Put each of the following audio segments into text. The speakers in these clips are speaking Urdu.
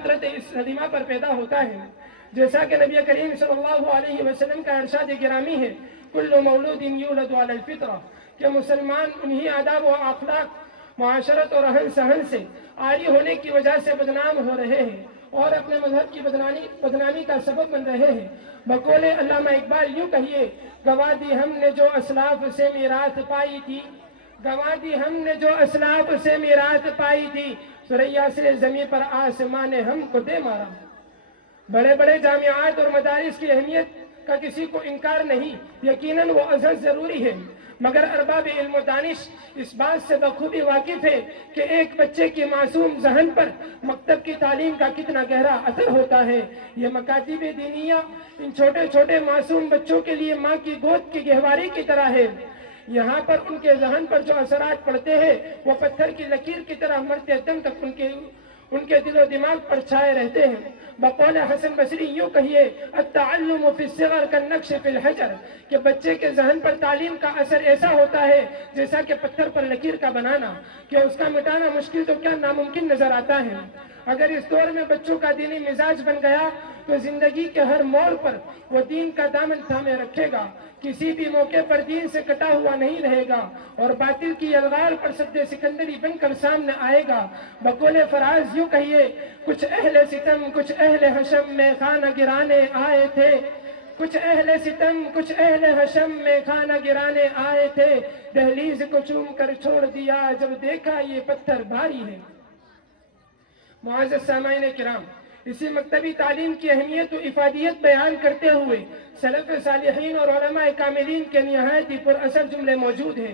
فطرت اس صدیمہ پر پیدا ہوتا ہے، جیسا کہ نبی کریم صلی اللہ علیہ وسلم کا ارشاد گرامی ہے، کل مولود یولد علی الفطرہ، کہ مسلمان انہی آداب و اخلاق، معاشرت اور رہن سہن سے عاری ہونے کی وجہ سے بدنام ہو رہے ہیں اور اپنے مذہب کی بدنامی کا سبب بن رہے ہیں۔ بقول علامہ اقبال یوں کہیے، گوا دی ہم نے جو اسلاف سے میراث پائی تھی، گوا دی ہم نے جو اسلاف سے میراث پائی تھی، سریا سے زمین پر آسمان نے ہم کو دے مارا۔ بڑے بڑے جامعات اور مدارس کی اہمیت کا کسی کو انکار نہیں، یقیناً وہ ازحد ضروری ہے، مگر ارباب علم و دانش اس بات سے بخوبی واقف ہے کہ ایک بچے کی معصوم ذہن پر مکتب کی تعلیم کا کتنا گہرا اثر ہوتا ہے۔ یہ مکاتب دینیہ ان چھوٹے چھوٹے معصوم بچوں کے لیے ماں کی گود کی گہواری کی طرح ہے۔ یہاں پر ان کے ذہن پر جو اثرات پڑتے ہیں وہ پتھر کی لکیر کی طرح مرتے دم تک ان کے دل و دماغ پر چھائے رہتے ہیں۔ بقول حسن بصری یوں کہیے، التعلم فی الصغر کالنقش فی الحجر، کہ بچے کے ذہن پر تعلیم کا اثر ایسا ہوتا ہے جیسا کہ پتھر پر لکیر کا بنانا، کہ اس کا مٹانا مشکل تو کیا ناممکن نظر آتا ہے۔ اگر اس دور میں بچوں کا دینی مزاج بن گیا تو زندگی کے ہر موڑ پر وہ دین کا دامن تھامے رکھے گا، کسی بھی موقع پر دین سے کٹا ہوا نہیں رہے گا اور باطل کی الغار پر سد سکندری بن کر سامنے آئے گا۔ بقول فراز یوں کہیے، کچھ اہل ستم کچھ اہل حشم میں خانہ گرانے آئے تھے، کچھ اہل ستم کچھ اہل حشم میں خانہ گرانے آئے تھے، دہلیز کو چوم کر چھوڑ دیا جب دیکھا یہ پتھر بھاری ہے۔ معزز سامعین کرام، اسی مکتبی تعلیم کی اہمیت و افادیت بیان کرتے ہوئے سلف صالحین اور علماء کاملین کے نہایت پر اثر جملے موجود ہیں۔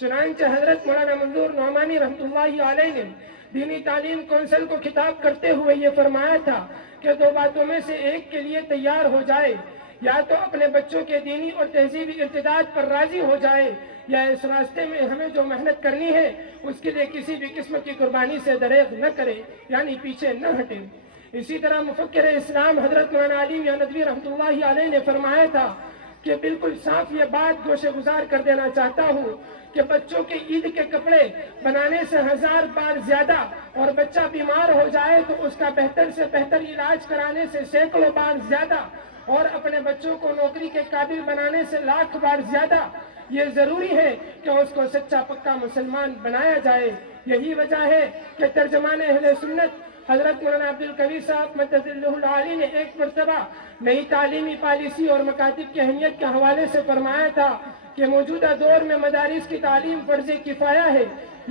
چنانچہ حضرت مولانا منظور نعمانی رحمۃ اللہ علیہ نے دینی تعلیم کونسل کو خطاب کرتے ہوئے یہ فرمایا تھا کہ دو باتوں میں سے ایک کے لیے تیار ہو جائے، یا تو اپنے بچوں کے دینی اور تہذیبی ارتداد پر راضی ہو جائے، یا اس راستے میں ہمیں جو محنت کرنی ہے اس کے لیے کسی بھی قسم کی قربانی سے دریغ نہ کرے، یعنی پیچھے نہ ہٹے۔ اسی طرح مفکر اسلام حضرت مولانا علی میاں ندوی رحمۃ اللہ علیہ نے فرمایا تھا کہ بالکل صاف یہ بات گوشے گزار کر دینا چاہتا ہوں کہ بچوں کے عید کے کپڑے بنانے سے 1000 بار زیادہ اور بچہ بیمار ہو جائے تو اس کا بہتر سے بہتر علاج کرانے سے سینکڑوں بار زیادہ اور اپنے بچوں کو نوکری کے قابل بنانے سے 1,00,000 بار زیادہ یہ ضروری ہے کہ اس کو سچا پکا مسلمان بنایا جائے۔ یہی وجہ ہے کہ ترجمان اہل سنت حضرت مولانا عبدالقوی صاحب مدد اللہ العالی نے ایک مرتبہ نئی تعلیمی پالیسی اور مکاتب کی اہمیت کے حوالے سے فرمایا تھا کہ موجودہ دور میں مدارس کی تعلیم فرض کفایہ ہے،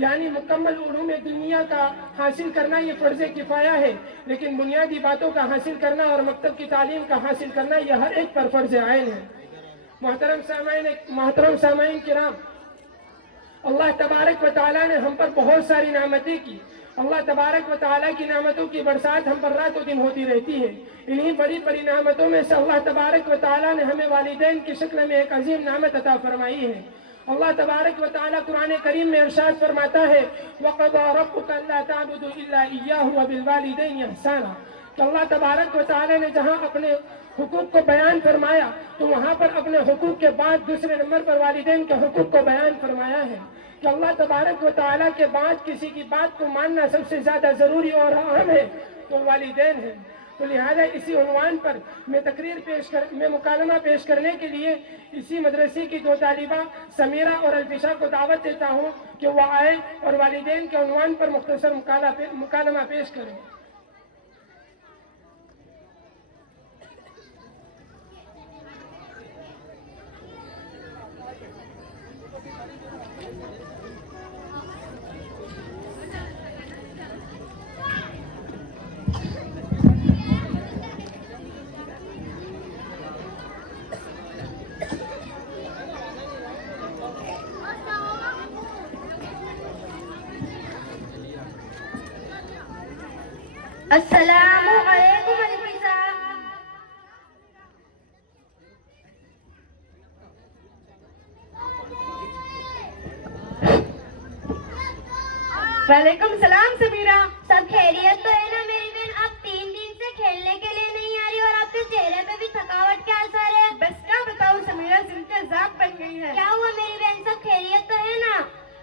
یعنی مکمل علوم دنیا کا حاصل کرنا یہ فرض کفایہ ہے، لیکن بنیادی باتوں کا حاصل کرنا اور مکتب کی تعلیم کا حاصل کرنا یہ ہر ایک پر فرض عین ہے۔ محترم سامعین کرام، اللہ تبارک و تعالیٰ نے ہم پر بہت ساری نعمتیں کی۔ اللہ تبارک و تعالیٰ کی نعمتوں کی برسات ہم پر رات و دن ہوتی رہتی ہے۔ انہی بڑی بڑی نعمتوں میں سے اللہ تبارک و تعالیٰ نے ہمیں والدین کی شکل میں ایک عظیم نعمت عطا فرمائی ہے۔ اللہ تبارک و تعالیٰ قرآن کریم میں ارشاد فرماتا ہے، وَقَضَى رَبُّكَ أَلَّا تَعْبُدُوا إِلَّا إِيَّاهُ وَبِالْوَالِدَيْنِ إِحْسَانًا، کہ اللہ تبارک و تعالیٰ نے جہاں اپنے حقوق کو بیان فرمایا تو وہاں پر اپنے حقوق کے بعد دوسرے نمبر پر والدین کے حقوق کو بیان فرمایا ہے کہ اللہ تبارک و تعالیٰ کے بعد کسی کی بات کو ماننا سب سے زیادہ ضروری اور اہم ہے تو والدین ہیں۔ تو لہذا اسی عنوان پر میں مکالمہ پیش کرنے کے لیے اسی مدرسے کی 2 طالبہ سمیرہ اور الفشا کو دعوت دیتا ہوں کہ وہ آئے اور والدین کے عنوان پر مختصر مکالمہ پیش کریں۔ السلام علیکم الفی صاحب۔ وعلیکم السلام سمیرہ، سب خیریت تو ہے نا میری بہن؟ آپ 3 دن سے کھیلنے کے لیے نہیں آ رہی اور آپ کے چہرے پہ بھی تھکاوٹ کا اثر ہے۔ بس کیا بتاؤں سمیرہ، زندگی عذاب بن گئی ہے۔ کیا ہوا میری بہن؟ سب خیریت تو ہے نا؟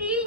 3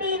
3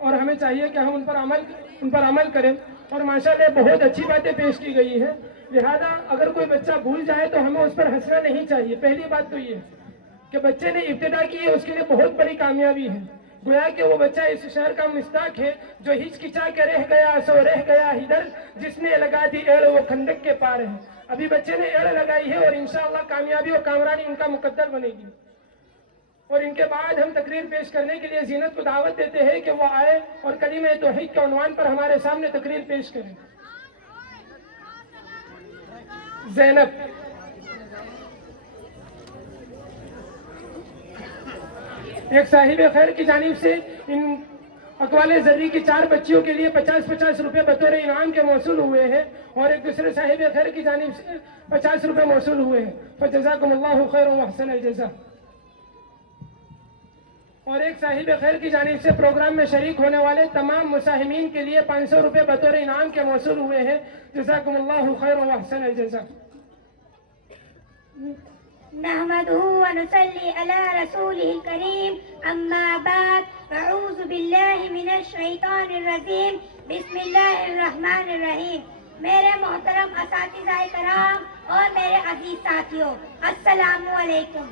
اور ہمیں چاہیے کہ ہم ان پر عمل کریں. اور ماشاءاللہ بہت اچھی باتیں پیش کی گئی ہیں. لہذا اگر کوئی بچہ بھول جائے تو ہمیں اس پر ہنسنا نہیں چاہیے. پہلی بات تو یہ کہ بچے نے ابتدا کی ہے، اس کے لیے بہت بڑی کامیابی ہے. گویا کہ وہ بچہ اس شہر کا مصداق ہے جو ہچکچا کے رہ گیا سو رہ گیا ادھر، جس نے لگا دی ایڑ وہ خندق کے پار ہے. ابھی بچے نے ایڑ لگائی ہے اور انشاءاللہ کامیابی اور کامرانی ان کا مقدر بنے گی. اور ان کے بعد ہم تقریر پیش کرنے کے لیے زینت کو دعوت دیتے ہیں کہ وہ آئے اور کلمہ توحید کے عنوان پر ہمارے سامنے تقریر پیش کریں. زینب. ایک صاحب خیر کی جانب سے ان اقوال زرعی کی 4 بچیوں کے لیے 50 روپے بطور انعام کے موصول ہوئے ہیں اور ایک دوسرے صاحب خیر کی جانب سے 50 روپے موصول ہوئے ہیں. فجزاکم اللہ خیر و احسن الجزاء. اور ایک صاحب خیر کی جانب سے پروگرام میں شریک ہونے والے تمام مساہمین کے لیے 500 روپے بطور انعام کے موصول ہوئے ہیں. جزاکم اللہ خیر و احسن الجزاء. نحمده ونصلي على رسوله الكريم أما بعد أعوذ بالله من الشيطان الرجيم بسم الله الرحمن الرحیم. میرے محترم اساتذہ کرام اور میرے عزیز ساتھیوں، السلام علیکم.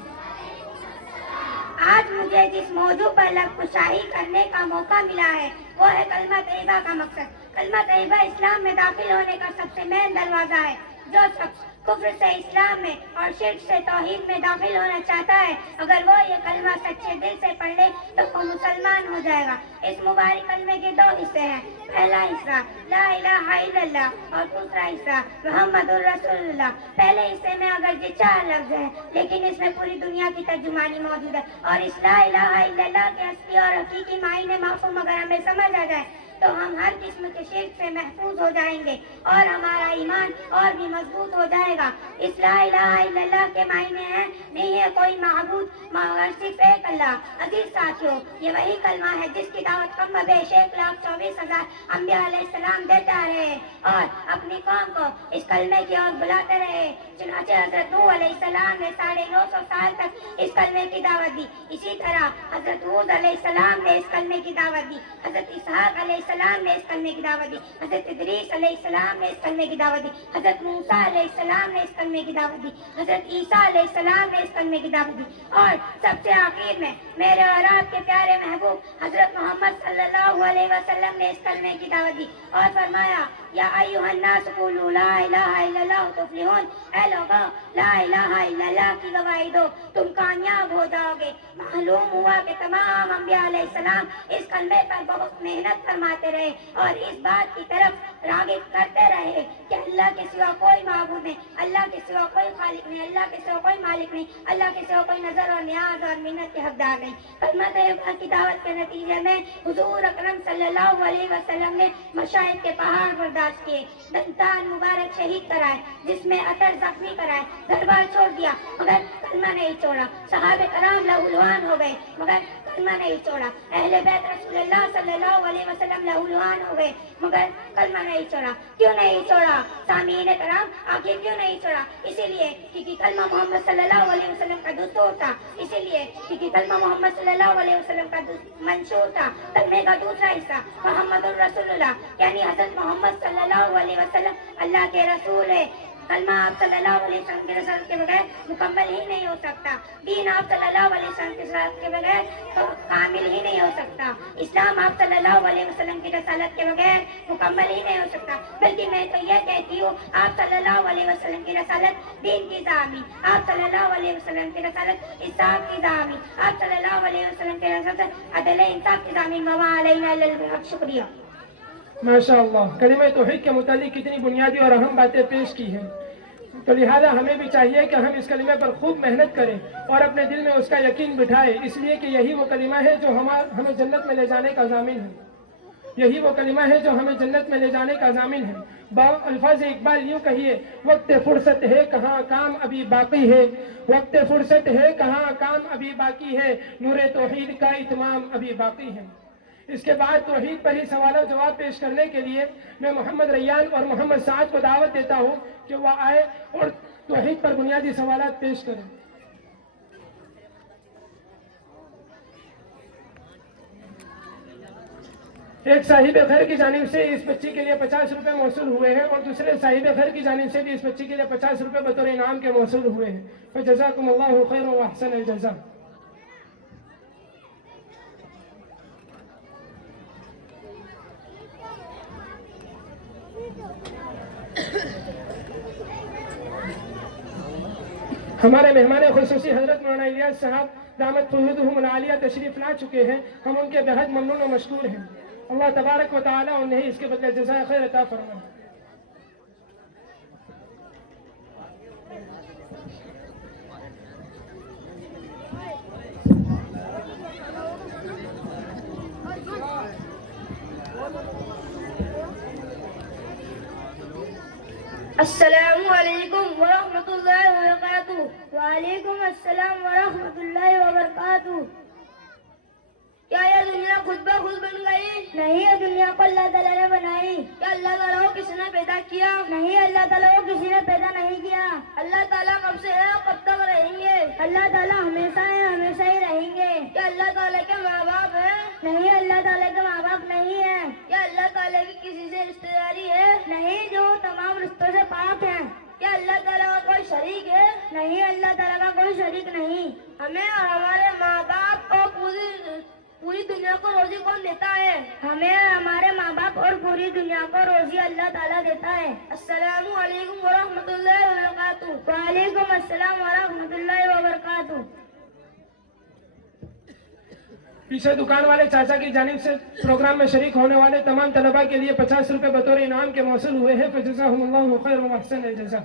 آج مجھے جس موضوع پر لب کشائی کرنے کا موقع ملا ہے وہ ہے کلمہ طیبہ کا مقصد. کلمہ طیبہ اسلام میں داخل ہونے کا سب سے مین دروازہ ہے. جو شخص کفر سے اسلام میں اور شرک سے توحید میں داخل ہونا چاہتا ہے، اگر وہ یہ کلمہ سچے دل سے پڑھ لے تو وہ مسلمان ہو جائے گا. اس مبارک کلمے کے 2 حصے ہیں. پہلا حصہ لا الہ الا اللہ اور دوسرا حصہ محمد الرسول اللہ. پہلے حصے میں اگرچہ 4 لفظ ہیں لیکن اس میں پوری دنیا کی ترجمانی موجود ہے. اور اس لا الہ الا اللہ کے اصلی اور حقیقی معنی مفہوم اگر ہمیں سمجھ آ جائے تو ہم ہر قسم کے شرک سے محفوظ ہو جائیں گے اور ہمارا ایمان اور بھی مضبوط ہو جائے گا. اس لا الہ الا اللہ کے معنی ہیں نہیں ہے کوئی معبود مگر صرف ایک اللہ. عزیز ساتھیوں، یہ وہی کلمہ ہے جس کی دعوت کم بیش 1,24,000 انبیاء علیہ السلام دیتا رہے اور اپنی قوم کو اس کلمے کی اور بلاتے رہے. چنانچہ حضرت نوح علیہ السلام نے 950 سال تک اس کلمے کی دعوت دی. اسی طرح حضرت ہود علیہ السلام نے اس کلمے کی دعوت دی. حضرت اسحاق علیہ السلام نے اس کلمے کی دعوت دی. حضرت ادریس علیہ السلام نے اس کلمے کی دعوت دی. حضرت موسیٰ علیہ السلام نے اس کلمے کی دعوت دی. حضرت عیسیٰ علیہ السلام نے اس کلمے کی دعوت دی. اور سب سے آخر میں میرے اور آپ کے پیارے محبوب حضرت محمد صلی اللہ علیہ وسلم نے اس کلمے کی دعوت دی اور فرمایا یا ایھا الناس قولوا لا الہ الا اللہ تفلحون. اے لوگوں، لا الہ الا اللہ کی گواہی دو، تم کامیاب ہو جاؤ گے. معلوم ہوا کہ تمام انبیاء علیہ السلام اس کلمے پر بہت محنت فرماتے رہے اور اس بات کی طرف راغب کرتے رہے کہ اللہ کے سوا کوئی معبود نہیں، اللہ کے سوا کوئی خالق نہیں، اللہ کے سوا کوئی مالک نہیں، اللہ کے سوا کوئی نظر اور نیاز اور منت کے حقدار نہیں. کلمہ طیبہ کی دعوت کے نتیجے میں حضور اکرم صلی اللہ علیہ وسلم نے مشاہد کے پہاڑ برداشت کیے، دندان مبارک شہید کرائے، جس میں عطر زخمی کرائے، گھر بار چھوڑ دیا مگر کلمہ نہیں چھوڑا. صحابہ کرام لہولہان ہو گئے مگر کلمہ نہیں چھوڑا. اہل بیت رسول اللہ صلی اللہ علیہ وسلم لہولہان ہو گئے مگر کلمہ نہیں چھوڑا. کیوں نہیں چھوڑا سامعین کرام؟ آخر کیوں نہیں چھوڑا؟ اسی لیے کیونکہ کلمہ محمد صلی اللہ علیہ وسلم کا دستور تھا. اسی لیے کیونکہ کلمہ محمد صلی اللہ علیہ وسلم کا منشور تھا. کلمے کا دوسرا حصہ محمد الرسول اللہ یعنی حضرت محمد صلی اللہ علیہ وسلم اللہ کے رسول ہے. کلمہ آپ صلی اللہ علیہ وسلم کے رسالت کے بغیر مکمل ہی نہیں ہو سکتا. دین آپ صلی اللہ علیہ وسلم کی رسالت کے بغیر کامل ہی نہیں ہو سکتا. اسلام آپ صلی اللہ علیہ وسلم کی رسالت کے بغیر مکمل ہی نہیں ہو سکتا. بلکہ میں تو یہ کہتی ہوں آپ صلی اللہ علیہ وسلم کی رسالت دین کی ضامن، آپ صلی اللہ علیہ وسلم کی رسالت انصاف کی ضامن، آپ صلی اللہ علیہ وسلم کی رسالت عدل انصاف کی ضامن. وما علینا الا البلاغ. شکریہ. ماشاء اللہ، کلمہ توحید کے متعلق کتنی بنیادی اور اہم باتیں پیش کی ہیں. تو لہذا ہمیں بھی چاہیے کہ ہم اس کلمے پر خوب محنت کریں اور اپنے دل میں اس کا یقین بٹھائیں، اس لیے کہ یہی وہ کلمہ ہے جو ہمیں جنت میں لے جانے کا ضامن ہے. یہی وہ کلمہ ہے جو ہمیں جنت میں لے جانے کا ضامن ہے. الفاظ اقبال یوں کہیے، وقت فرصت ہے کہاں کام ابھی باقی ہے، وقت فرصت ہے کہاں کام ابھی باقی ہے، نور توحید کا اتمام ابھی باقی ہے. اس کے بعد توحید پر ہی سوال و جواب پیش کرنے کے لیے میں محمد ریان اور محمد سعد کو دعوت دیتا ہوں کہ وہ آئے اور توحید پر بنیادی سوالات پیش کریں. ایک صاحب خیر کی جانب سے اس بچی کے لیے 50 روپے موصول ہوئے ہیں اور دوسرے صاحب خیر کی جانب سے بھی اس بچی کے لیے 50 روپے بطور انعام کے موصول ہوئے ہیں. فجزاکم اللہ خیر و احسن الجزاء. ہمارے مہمان خصوصی حضرت مولانا الیاس صاحب دامت فیوضہم العالیہ تشریف لا چکے ہیں. ہم ان کے بہت ممنون و مشکور ہیں. اللہ تبارک و تعالی انہیں اس کے بدلے جزائے خیر عطا فرمائے. السلام علیکم ورحمۃ اللہ وبرکاتہ. وعلیکم السلام ورحمۃ اللہ وبرکاتہ. کیا یہ دنیا خود بخود بن گئی؟ نہیں، یہ دنیا کو اللہ تعالیٰ نے بنائی. کیا اللہ تعالیٰ کو کسی نے پیدا کیا؟ نہیں، اللہ تعالیٰ کو کسی نے پیدا نہیں کیا. اللہ تعالیٰ کب سے ہے، کب تک رہیں گے؟ اللہ تعالیٰ ہمیشہ ہے، ہمیشہ ہی رہیں گے. کیا اللہ تعالیٰ کے ماں باپ ہیں؟ نہیں، اللہ تعالیٰ کے ماں باپ نہیں ہیں. کیا اللہ تعالیٰ کی کسی سے رشتے داری ہے؟ نہیں، جو تمام رشتوں سے پاک ہیں. کیا اللہ تعالیٰ کا کوئی شریک ہے؟ نہیں، اللہ تعالیٰ کا کوئی شریک نہیں. ہمیں اور ہمارے ماں باپ کو پوری دنیا کو روزی کون دیتا ہے؟ ہمیں ہمارے ماں باپ اور پوری دنیا کو روزی اللہ تعالیٰ دیتا ہے. السلام علیکم ورحمۃ اللہ وبرکاتہ. وعلیکم السلام ورحمۃ اللہ وبرکاتہ. پیچھے دکان والے چاچا کی جانب سے پروگرام میں شریک ہونے والے تمام طلباء کے لیے 50 روپے بطور انعام کے موصول ہوئے ہیں. فجزاہم اللہ خیر و احسن الجزاء.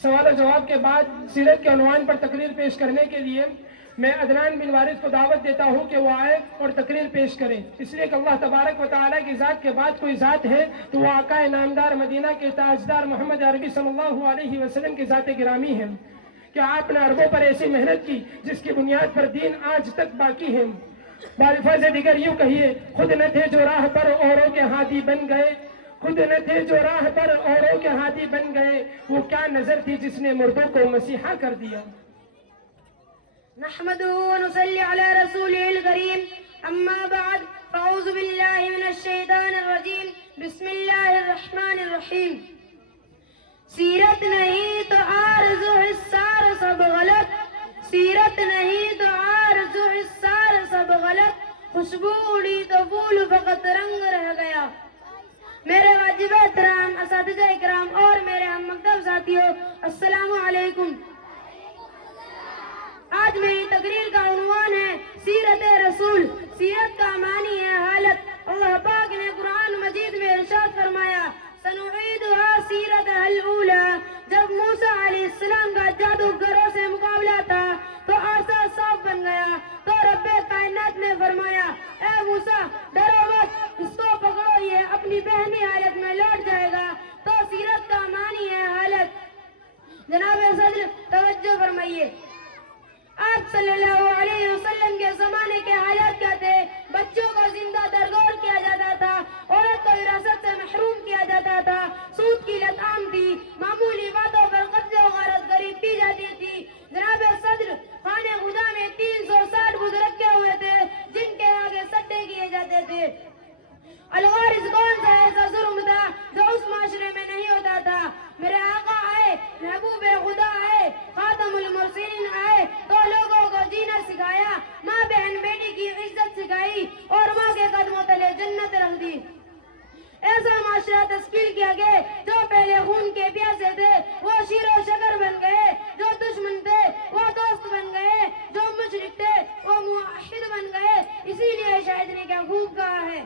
سوال و جواب کے بعد سیرت کے عنوان پر تقریر پیش کرنے کے لیے میں عدنان بن وارث کو دعوت دیتا ہوں کہ وہ آئے اور تقریر پیش کریں. اس لیے کہ اللہ تبارک و تعالیٰ کی ذات کے بعد کوئی ذات ہے تو وہ آقا نامدار مدینہ کے تاجدار محمد عربی صلی اللہ علیہ وسلم کی ذات گرامی ہے. کہ آپ نے عربوں پر ایسی محنت کی جس کی بنیاد پر دین آج تک باقی ہے. بالفاظ دیگر یوں کہیے، خود نہ تھے جو راہ پر اوروں کے ہادی بن گئے. خود نہ تھے جو راہ پر اوروں کے ہادی بن گئے. وہ کیا نظر تھی جس نے مردوں کو مسیحا کر دیا. نحمده ونصلي على رسوله الكريم. اما بعد، فاعوذ بالله من الشیطان الرجیم. بسم اللہ الرحمن الرحیم. سیرت نہیں تو آرزو حصار سب غلط. سیرت نہیں تو آرزو حصار سب غلط. خوشبو اڑی تو پھول فقط رنگ رہ گیا. میرے واجب احترام اساتذہ اکرام اور میرے ہم مکتب ساتھیوں، السلام علیکم. آج میری تقریر کا عنوان ہے سیرت رسول. سیرت کا معنی ہے حالت. اللہ پاک نے قرآن مجید میں ارشاد فرمایا، سنعیدها سیرتها الاولی. جب موسیٰ علیہ السلام کا جادوگروں سے مقابلہ تھا تو عصا صاف بن گیا تو رب کائنات نے فرمایا، اے موسیٰ ڈرو مت، اس کو پکڑو، یہ اپنی بہنی حالت میں لوٹ جائے گا. تو سیرت کا معنی ہے حالت. جناب صدر توجہ فرمائیے. آپ صلی اللہ علیہ وسلم کے زمانے کے حالات کیا تھے؟ بچوں کو زندہ درگور کیا جاتا تھا، عورت کو وراثت سے محروم کیا جاتا تھا، سود کی لت عام تھی، معمولی باتوں پر قبض و غارت غریب کی جاتی تھی. جناب صدر خانہ خدا میں 360 بت رکھے ہوئے تھے جن کے آگے سٹے کیے جاتے تھے. الغارض کون سا ایسا ظلم تھا جو اس معاشرے میں نہیں ہوتا تھا؟ میرے آقا آئے، محبوب خدا آئے، خاتم المرسلین آئے تو لوگوں کو جینا سکھایا، ماں بہن بیٹی کی عزت سکھائی اور ماں کے قدموں تلے جنت رکھ دی. ایسا معاشرہ تشکیل کیا گیا جو پہلے خون کے پیاسے تھے وہ شیر و شکر بن گئے، جو دشمن تھے وہ دوست بن گئے، جو مشرک تھے وہ موحد بن گئے. اسی لیے شاید نے کیا خوب کہا ہے،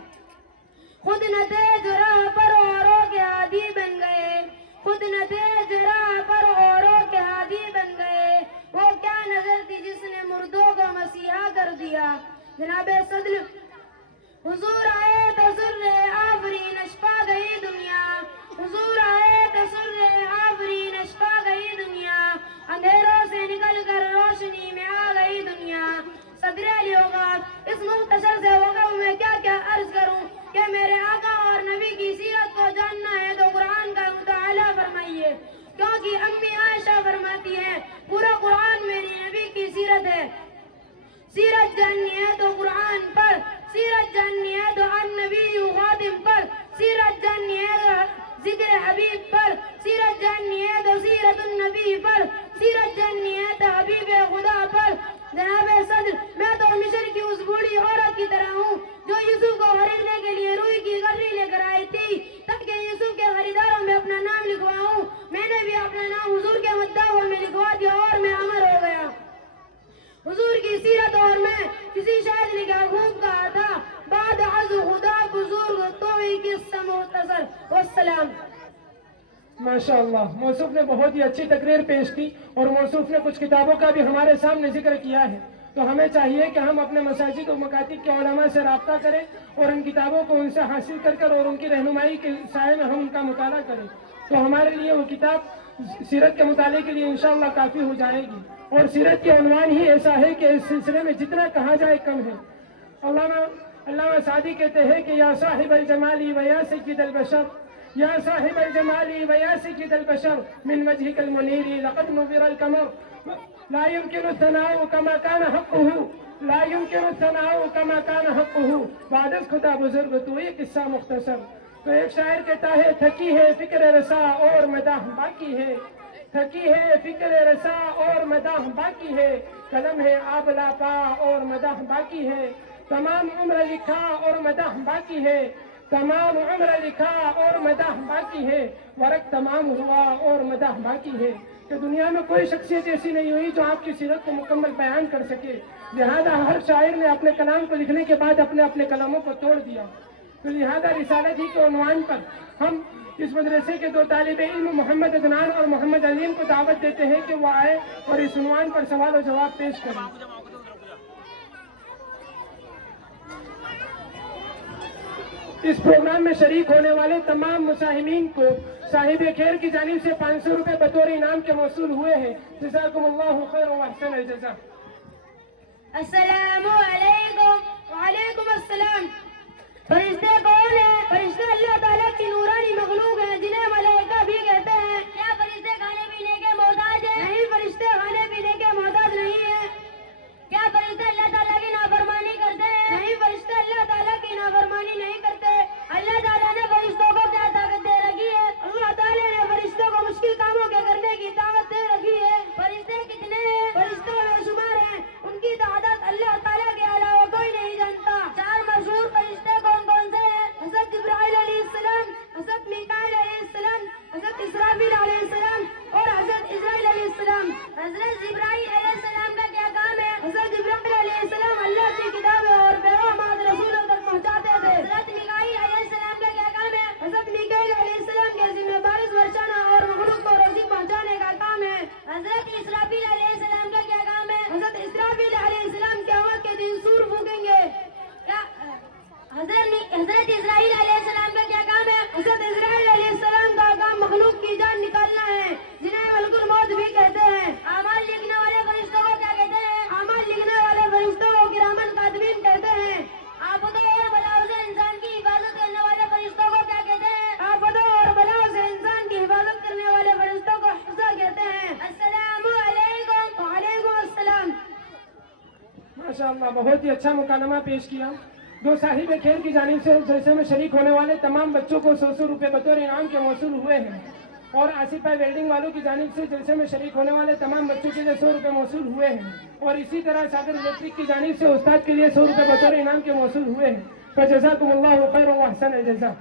خود نہ تھے جو راہ پر اوروں کے ہادی بن گئے. خود نہ تھے جو راہ پر اوروں کے ہادی بن گئے. وہ کیا نظر تھی جس نے مردوں کو مسیحا کر دیا. جناب صدر حضور آئے تو سر آفرین اشپا گئی دنیا. حضور آئے تو سر آفرین اشپا گئی دنیا. اندھیروں سے نکل کر روشنی میں آ گئی دنیا. صدر علی ہوگا اس مختصر سے ہوگا میں کیا عرض کروں کہ میرے آقا اور نبی کی نبی پر، سیرت جنی ہے تو حبیب خدا پر. جناب صدر، میں تو مصر کی اس بوڑھی عورت کی طرح ہوں جو یوسف کو خریدنے کے لیے روئی کی گٹری لے کر آئی تھی تاکہ یوسف کے خریداروں میں اپنا نام لکھواؤں. میں نے بھی اپنا نام حضور کے مدعا میں لکھوا دیا اور میں امر ہو گیا. حضور کی سیرت اور میں کسی شاعر نے کیا خوب کہا تھا، بعد از خدا بزرگ تو ہی قصہ مختصر. والسلام. ماشاء اللہ، موصوف نے بہت ہی اچھی تقریر پیش کی اور موصوف نے کچھ کتابوں کا بھی ہمارے سامنے ذکر کیا ہے. تو ہمیں چاہیے کہ ہم اپنے مساجد و مکاتب کے علماء سے رابطہ کریں اور ان کتابوں کو ان سے حاصل کر اور ان کی رہنمائی کے سائے میں ہم ان کا مطالعہ کریں تو ہمارے لیے وہ کتاب سیرت کے مطالعے کے لیے انشاءاللہ کافی ہو جائے گی. اور سیرت کے عنوان ہی ایسا ہے کہ اس سلسلے میں جتنا کہا جائے کم ہے. علامہ سعدی کہتے ہیں کہ یا صاحب الجمالی و یا سید البشر، یا صاحب الجمالی و یا سید البشر من وجهك المنیر لقد نور القمر لا يمكن الثناء كما كان حقه، لا يمكن الثناء كما كان حقه. بعد از خدا بزرگ تو یہ قصہ مختصر. تو ایک شاعر کہتا ہے تھکی ہے فکر رسا اور مداح باقی ہے، تھکی ہے فکر رسا اور مداح باقی ہے، قلم ہے آب لاپا اور مداح باقی ہے، تمام عمر لکھا اور مداح باقی ہے، تمام عمر لکھا اور مداح باقی ہے، ورق تمام ہوا اور مداح باقی ہے. کہ دنیا میں کوئی شخصیت ایسی نہیں ہوئی جو آپ کی سیرت کو مکمل بیان کر سکے. لہذا ہر شاعر نے اپنے کلام کو لکھنے کے بعد اپنے کلاموں کو توڑ دیا. تو لہذا رسالت ہی کے عنوان پر ہم اس مدرسے کے 2 طالب علم محمد عدنان اور محمد علیم کو دعوت دیتے ہیں کہ وہ آئے اور اس عنوان پر سوال و جواب پیش کریں. اس پروگرام میں شریک ہونے والے تمام مساہمین کو صاحب خیر کی جانب سے 500 روپے بطور انعام کے موصول ہوئے ہیں. جزاکم اللہ خیر و احسن الجزاء. السلام علیکم. وعلیکم السلام. فرشتے کون ہیں؟ فرشتے اللہ تعالیٰ کی نورانی مخلوق ہیں جنہیں ملائکہ بھی کہتے ہیں. کیا فرشتے کھانے پینے کے محتاج ہیں؟ نہیں، فرشتے کھانے پینے کے محتاج نہیں ہیں. کیا فرشتے اللہ تعالیٰ کی نافرمانی کرتے ہیں؟ نہیں، فرشتے اللہ تعالیٰ کی نافرمانی نہیں کرتے. اللہ تعالیٰ نے فرشتوں کو کیا طاقت دے رکھی ہے؟ اللہ تعالیٰ نے فرشتوں کو مشکل کاموں کے کرنے کی طاقت دے رکھی ہے. فرشتے کتنے ہیں؟ فرشتوں بے شمار ہیں، ان کی تعداد اللہ تعالیٰ کے علاوہ کوئی نہیں جانتا. 4 مشہور فرشتے کون کون سے ہیں؟ حضرت جبرائیل علیہ السلام، حضرت میکائیل علیہ السلام، حضرت اسرافیل علیہ السلام اور حضرت اسرائیل علیہ السلام. حضرت جبرائیل علیہ السلام کا کیا کام ہے؟ حضرت جبرائیل علیہ السلام اللہ کی کتابیں اور پیغامات رسولوں تک پہنچاتے تھے. حضرت میکائیل علیہ السلام کا کیا کام ہے؟ حضرت میکائیل علیہ السلام کے ذمہ بارش برسانا اور مخلوق کو روزی پہنچانے کا کام ہے. حضرت اسرافیل علیہ السلام کا کیا کام ہے؟ حضرت اسرافیل علیہ السلام قیامت کے دن سور پھونکیں گے. حضرت اسرائیل علیہ السلام کا کیا کام ہے؟ حضرت اسرائیل علیہ السلام کا کام مخلوق کی جان نکالنا ہے جنہیں ملک الموت بھی کہتے ہیں. اعمال لکھنے والے فرشتوں کو کیا کہتے ہیں؟ اعمال لکھنے والے فرشتوں کو کرامن کاتبین کہتے ہیں. آفتوں اور بلاؤں سے انسان کی حفاظت کرنے والے فرشتوں کو کیا کہتے ہیں؟ آفتوں اور بلاؤں سے انسان کی حفاظت کرنے والے فرشتوں کو حفظہ کہتے ہیں. السلام علیکم. وعلیکم السلام. ماشاءاللہ، بہت ہی اچھا مکالمہ پیش کیا. 2 صاحب خیر کی جانب سے جلسے میں شریک ہونے والے تمام بچوں کو 100 روپے بطور انعام کے موصول ہوئے ہیں اور آصف بھائی ویلڈنگ والوں کی جانب سے جلسے میں شریک ہونے والے تمام بچوں کے لیے 100 روپے موصول ہوئے ہیں اور اسی طرح ساگر الیکٹرک کی جانب سے استاد کے لیے 100 روپے بطور انعام کے موصول ہوئے ہیں. فجزاکم اللہ خیر و احسن الجزاء.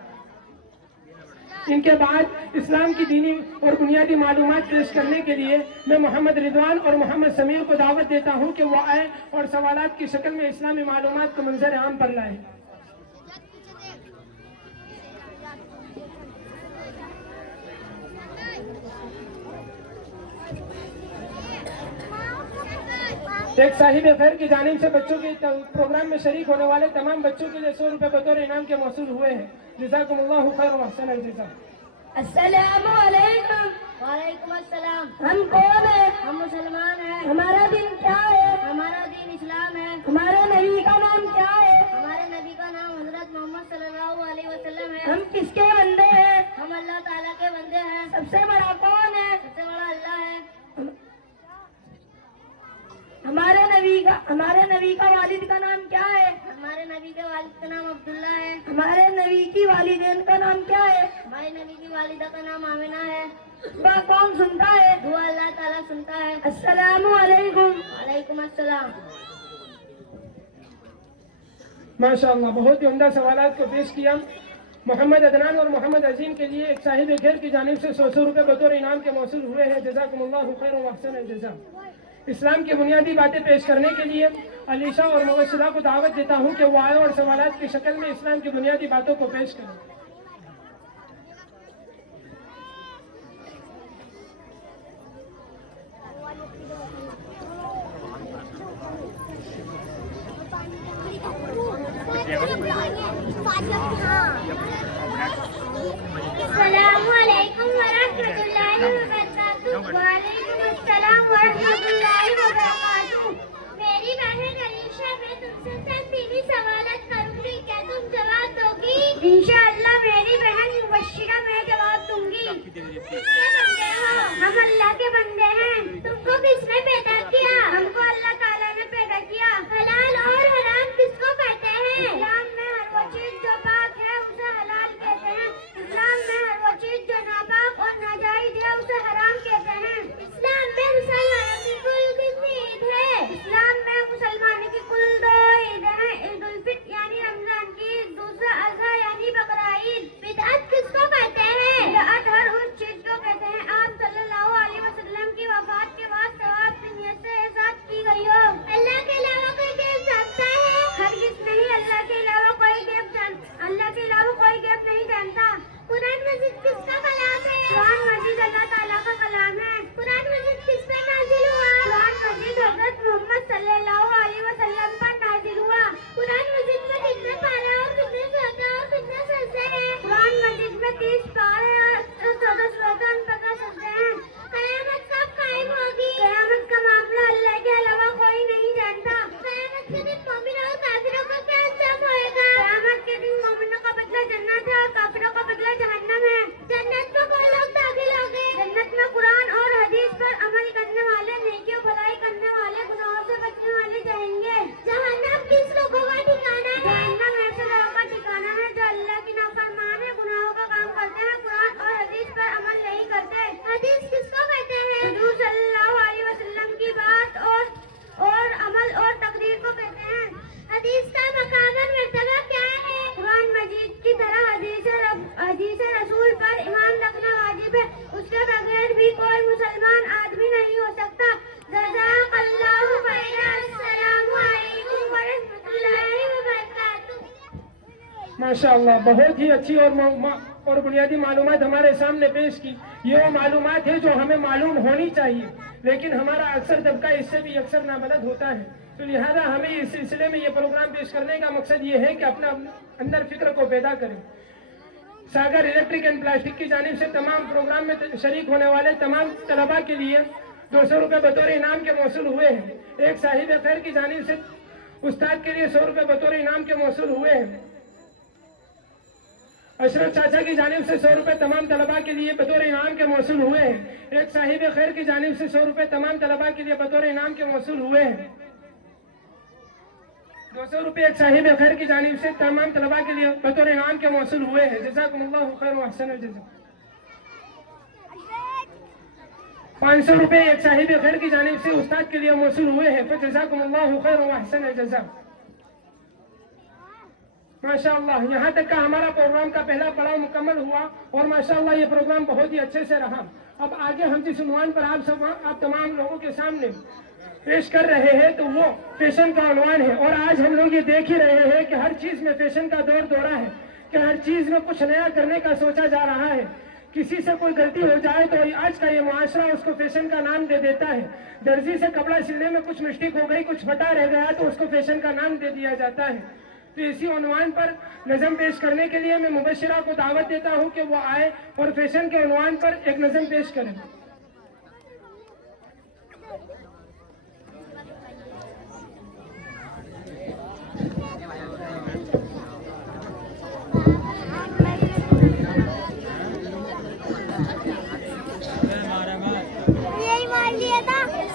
ان کے بعد اسلام کی دینی اور بنیادی معلومات پیش کرنے کے لیے میں محمد رضوان اور محمد سمیر کو دعوت دیتا ہوں کہ وہ آئے اور سوالات کی شکل میں اسلامی معلومات کو منظر عام پر لائیں. ایک صاحب خیر کی جانب سے بچوں کے پروگرام میں شریک ہونے والے تمام بچوں کے لیے 100 روپے بطور انعام کے موصول ہوئے ہیں. جزاکم اللہ خیر و احسن الجزاء. السلام علیکم. وعلیکم السلام. ہم کون ہیں؟ ہم مسلمان ہیں. ہمارا دین کیا ہے؟ ہمارا دین اسلام ہے. ہمارے نبی کا نام کیا ہے؟ ہمارے نبی کا نام حضرت محمد صلی اللہ علیہ وسلم ہے. ہم کس کے بندے ہیں؟ ہم اللہ تعالیٰ کے بندے ہیں. سب سے بڑا کون ہے؟ سب سے بڑا اللہ ہے. ہمارے نبی کا والد کا نام کیا ہے؟ ہمارے نبی کے والد کا نام عبداللہ ہے. ہمارے نبی کی والدین کا نام کیا ہے؟ ہمارے نبی کی والدہ کا نام آمنہ ہے. دعا کون سنتا ہے؟ دعا اللہ تعالیٰ سنتا ہے. السلام علیکم. وعلیکم السلام. ماشاء اللہ بہت ہی عمدہ سوالات کو پیش کیا. محمد عدنان اور محمد عظیم کے لیے ایک صاحب خیر کی جانب سے 100 روپے بطور انعام کے موصول ہوئے ہیں. جزاکم اللہ خیر و احسن الجزا. اسلام کی بنیادی باتیں پیش کرنے کے لیے علیشہ اور مبشرہ کو دعوت دیتا ہوں کہ وہ آئے اور سوالات کی شکل میں اسلام کی بنیادی باتوں کو پیش کریں. السلام علیکم ورحمۃ اللہ وبرکاتہ. وعلیکم السلام ورحمۃ اللہ وبرکاتہ. میری بہن علیشہ میں تم سے چند دینی سوالات کروں گی, کیا تم جواب دو گی؟ انشاءاللہ میری بہن مبشرہ میں جواب دوں گی. کتنے بندے ہو؟ ہم اللہ کے بندے ہیں. تم کو کس نے پیدا کیا؟ ہم کو اللہ تعالیٰ نے پیدا کیا. حلال اور حرام کس کو کہتے ہیں؟ اسلام میں ہر وہ چیز جو پاک ہے اسے حلال کہتے ہیں. اسلام میں ہر وہ چیز جو ناپاک اور ناجائز ہے اسے حرام کہتے ہیں. اسلام میں مسلمانوں کی کل کتنی عید ہے؟ اسلام میں مسلمانوں کی کل 2 عیدیں ہیں. عید الفطر یعنی رمضان کی عید, دوسرا اضحیٰ یعنی بقرہ عید. بدعت کس کو کہتے ہیں؟ بدعت ہر اس چیز کو کہتے ہیں آپ صلی اللہ علیہ وسلم کی وفات کے بعد ثواب کی نیت سے احساس کی گئی ہو. اللہ کے علاوہ کوئی غیب جانتا ہے؟ ہرگز نہیں. اللہ کے علاوہ کوئی غیب نہیں جانتا. قرآن مجید کس کا کلام ہے؟ قرآن مجید اللہ تعالیٰ کا کلام ہے. قرآن مجید کس پر نازل ہوا؟ قرآن مجید حضرت محمد صلی اللہ علیہ وسلم پر نازل ہوا. قرآن مجید میں کتنے پارے اور کتنے سورتیں اور کتنے سجدے ہیں؟ قرآن مجید میں 30 پارے اور 14 سورتیں ان پر سجدے ہیں. قیامت کب قائم ہوگی؟ قیامت کا معاملہ اللہ کے علاوہ کوئی نہیں جانتا. قیامت کے دن مومنوں اور کافروں کا کیا انجام ہوئے گا؟ قیامت کے دن مومنوں کا بدلہ جنت ہے اور کافروں کا بدلہ جہنم ہے. جنت میں کوئی لوگ داخل ہوں گے؟ جنت میں قرآن اور حدیث پر عمل کرنے والے, نیکی و برائی کرنے والے, گناہوں سے بچنے والے جائیں گے. جہنم کس لوگوں کا ٹھکانہ ہے؟ جہنم ایسے لوگوں کا ٹھکانہ ہے جو اللہ کی نافرمان ہے, گناہوں کا کام کرتے ہیں, قرآن اور حدیث پر عمل نہیں کرتے. حدیث کس کو کہتے ہیں؟ حضور صلی اللہ علیہ وسلم کی بات اور عمل اور تقریر کو کہتے ہیں. حدیث کا مقام اور مرتبہ کیا ہے؟ قرآن مجید کی طرح حدیث رسول پر ایمان رکھنا واجب ہے. اس کے بغیر بھی کوئی مسلمان آدمی نہیں ہو سکتا. جزاک اللہ خیرا. السلام علیکم ورحمۃ اللہ وبرکاتہ. ماشاء اللہ بہت ہی اچھی اور بنیادی معلومات ہمارے سامنے پیش کی. یہ وہ معلومات ہیں جو ہمیں معلوم ہونی چاہیے, لیکن ہمارا اکثر طبقہ اس سے بھی اکثر نابلد ہوتا ہے. تو لہذا ہمیں اس سلسلے میں یہ پروگرام پیش کرنے کا مقصد یہ ہے کہ اپنا اندر فکر کو پیدا کریں. ساگر الیکٹرک اینڈ پلاسٹک کی جانب سے تمام پروگرام میں شریک ہونے والے تمام طلباء کے لیے 200 روپے بطور انعام کے موصول ہوئے ہیں. ایک صاحب خیر کی جانب سے استاد کے لیے 100 روپے بطور انعام کے موصول ہوئے ہیں. اشرف چاچا کی جانب سے 100 روپے تمام طلباء کے لیے بطور انعام کے موصول ہوئے ہیں. ایک صاحب خیر کی جانب سے 100 روپے تمام طلباء کے لیے بطور انعام کے موصول ہوئے ہیں. 200 روپے ایک صاحب خیر کی جانب سے تمام طلباء کے لیے بطور انعام کے موصول ہوئے ہیں. جزاکم اللہ خیر و احسن الجزا. 500 روپے ایک صاحب خیر کی جانب سے استاد کے لیے موصول ہوئے ہیں. فجزاکم اللہ خیر و احسن الجزا. ماشاءاللہ یہاں تک کا ہمارا پروگرام کا پہلا پڑاؤ مکمل ہوا اور ماشاءاللہ یہ پروگرام بہت ہی اچھے سے رہا. اب آگے ہم جس عنوان پر آپ تمام لوگوں کے سامنے پیش کر رہے ہیں تو وہ فیشن کا عنوان ہے. اور آج ہم لوگ یہ دیکھ ہی رہے ہیں کہ ہر چیز میں فیشن کا دور دورہ ہے, کہ ہر چیز میں کچھ نیا کرنے کا سوچا جا رہا ہے. کسی سے کوئی غلطی ہو جائے تو آج کا یہ معاشرہ اس کو فیشن کا نام دے دیتا ہے. درزی سے کپڑا سلنے میں کچھ مسٹیک ہو گئی, کچھ پھٹا رہ گیا تو اس کو فیشن کا نام دے دیا جاتا ہے. تو اسی عنوان پر نظم پیش کرنے کے لیے میں مبشرہ کو دعوت دیتا ہوں کہ وہ آئے اور فیشن کے عنوان پر ایک نظم پیش کریں.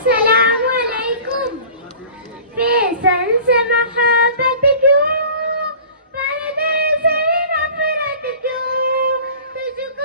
السلام علیکم. فیشن سے محبت کیوں, پردے سے نفرت کیوں, تجھ کو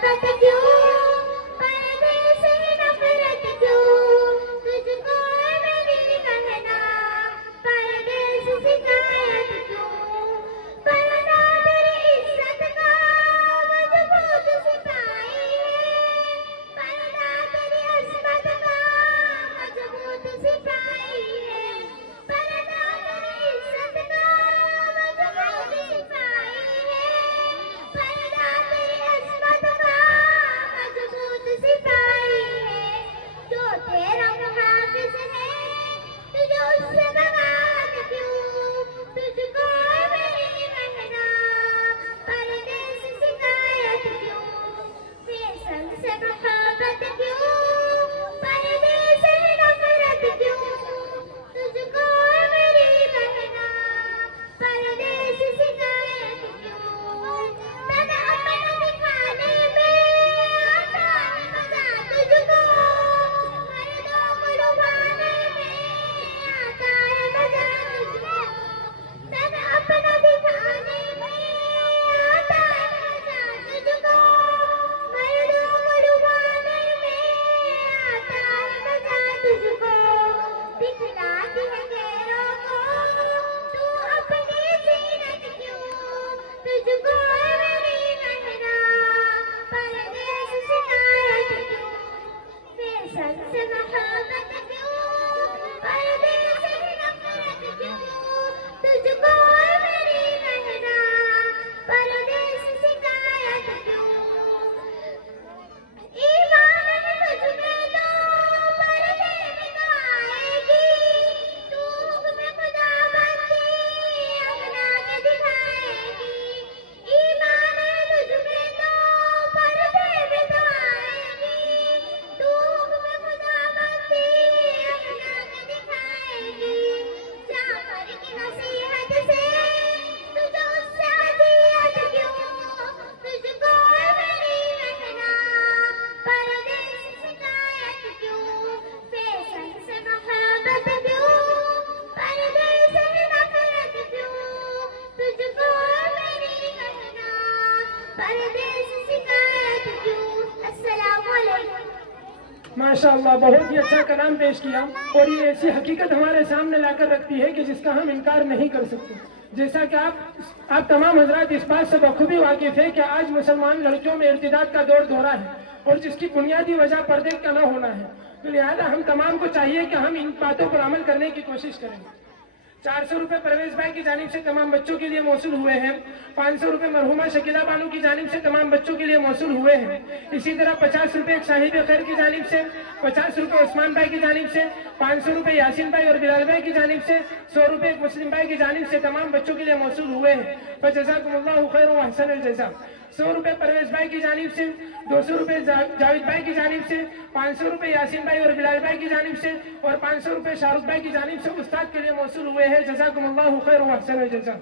محبت کیوں پردے سے نفرت کیوں تجھ کو میری کہنا پردے سے شکایت کیوں پردہ تیری عزت کا مضبوط سپاہی ہے پردہ تیری عصمت کا مضبوط سپاہی ہے پردہ تیری عزت کا مضبوط سپاہی ہے پردہ تیری عصمت کا مضبوط سپاہی ہے جو تیرا محافظ ہے تجھے اس سے بغاوت کیوں تجھ کو میری کہنا پردے سے شکایت کیوں فیصل سے محبت کیوں پردے سے نفرت کیوں تجھ کو میری کہنا پردے سے شکایت کیوں تن اپنا دکھانے میں آتا ہے مزہ تجھ کو مردوں کو لبھانے میں آتا ہے مزہ تجھ کو تن اپنا دکھانے میں آتا ہے مزہ تجھ کو مردوں کو لبھانے میں آتا ہے مزہ تجھ کو دکھلاتی ہے غیروں کو تو اپنی زینت کیوں تجھ کو میری کہنا پردے سے شکایت کیوں فیصل سے محبت کیوں پردے سے نفرت کیوں تجھ کو میری کہنا پردے سے شکایت کیوں ایمان ہے تجھ میں تو پردے میں تو آئے گی تو حکم خدا بندی اپنا کے دکھائے گی ایمان ہے تجھ میں تو پردے میں تو آئے گی تو حکم خدا بندی اپنا کے دکھائے گی جعفر کی نصیحت سے تجھے اس سے اذیت کیوں تجھ کو میری کہنا پردے سے شکایت کیوں فیصل سے محبت کیوں پردے سے نفرت کیوں تجھ کو میری کہنا پردے سے شکایت کیوں السلام علیکم ماشاء اللہ بہت ہی اچھا کلام پیش کیا اور یہ ایسی حقیقت ہمارے سامنے لا کر رکھتی ہے کہ جس کا ہم انکار نہیں کر سکتے جیسا کہ آپ تمام حضرات اس بات سے بخوبی واقف ہے کہ آج مسلمان لڑکیوں میں ارتداد کا دور دورہ ہے اور جس کی بنیادی وجہ پردے کا نہ ہونا ہے تو لہذا ہم تمام کو چاہیے کہ ہم ان باتوں پر عمل کرنے کی کوشش کریں 400 روپے پرویز بھائی کی جانب سے تمام بچوں کے لیے موصول ہوئے ہیں 500 روپے مرحومہ شکیلہ بانو کی جانب سے تمام بچوں کے لیے موصول ہوئے ہیں اسی طرح 50 روپے ایک صاحب خیر کی جانب سے 50 روپے عثمان بھائی کی جانب سے 500 روپے یاسین بھائی اور بلال بھائی کی جانب سے 100 روپے ایک مسلم بھائی کی جانب سے تمام بچوں کے لیے موصول ہوئے ہیں فجزاکم اللہ خیر و احسن الجزاء 100 روپے پرویز بھائی کی جانب سے 200 روپے جاوید بھائی کی جانب سے 500 روپے یاسین بھائی اور بلال بھائی کی جانب سے اور 500 روپے شاہ رخ بھائی کی جانب سے استاد کے لیے موصول ہوئے ہیں جزاکم اللہ خیر و احسن الجزاء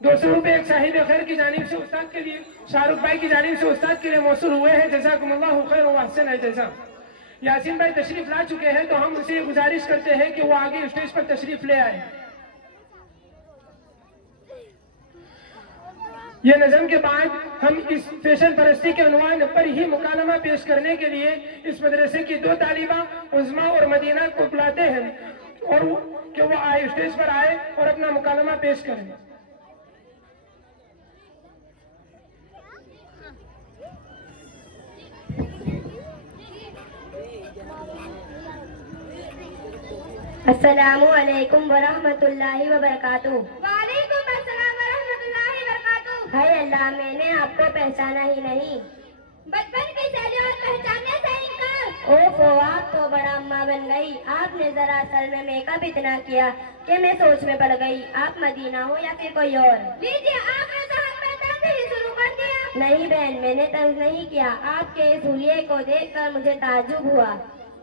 200 روپے ایک صاحب خیر کی جانب سے استاد کے لیے شاہ رخ بھائی کی جانب سے استاد کے لیے موصول ہوئے ہیں جزاکم اللہ خیر و احسن الجزاء یاسین بھائی تشریف لا چکے ہیں تو ہم اسے گزارش کرتے ہیں کہ وہ آگے اسٹیج پر تشریف لے آئے یہ نظم کے بعد ہم اس فیشن پرستی کے عنوان پر ہی مکالمہ پیش کرنے کے لیے اس مدرسے کی 2 طالبہ عظمیٰ اور مدینہ کو بلاتے ہیں اور کہ وہ اسٹیج پر آئے اور اپنا مکالمہ پیش کریں السلام علیکم ورحمۃ اللہ وبرکاتہ وعلیکم السلام ورحمۃ اللہ وبرکاتہ ہائے اللہ میں نے آپ کو پہچانا ہی نہیں بچپن کی سہیلی اور پہچاننے سے انکار اوفو آپ تو بڑا اماں بن گئی آپ نے ذرا اصل میں میک اپ اتنا کیا کہ میں سوچ میں پڑ گئی آپ مدینہ ہو یا پھر کوئی اور لیجیے آپ نے تو ہم میں طنز ہی شروع کر دیا نہیں بہن میں نے طنز نہیں کیا آپ کے اس حلیے کو دیکھ کر مجھے تعجب ہوا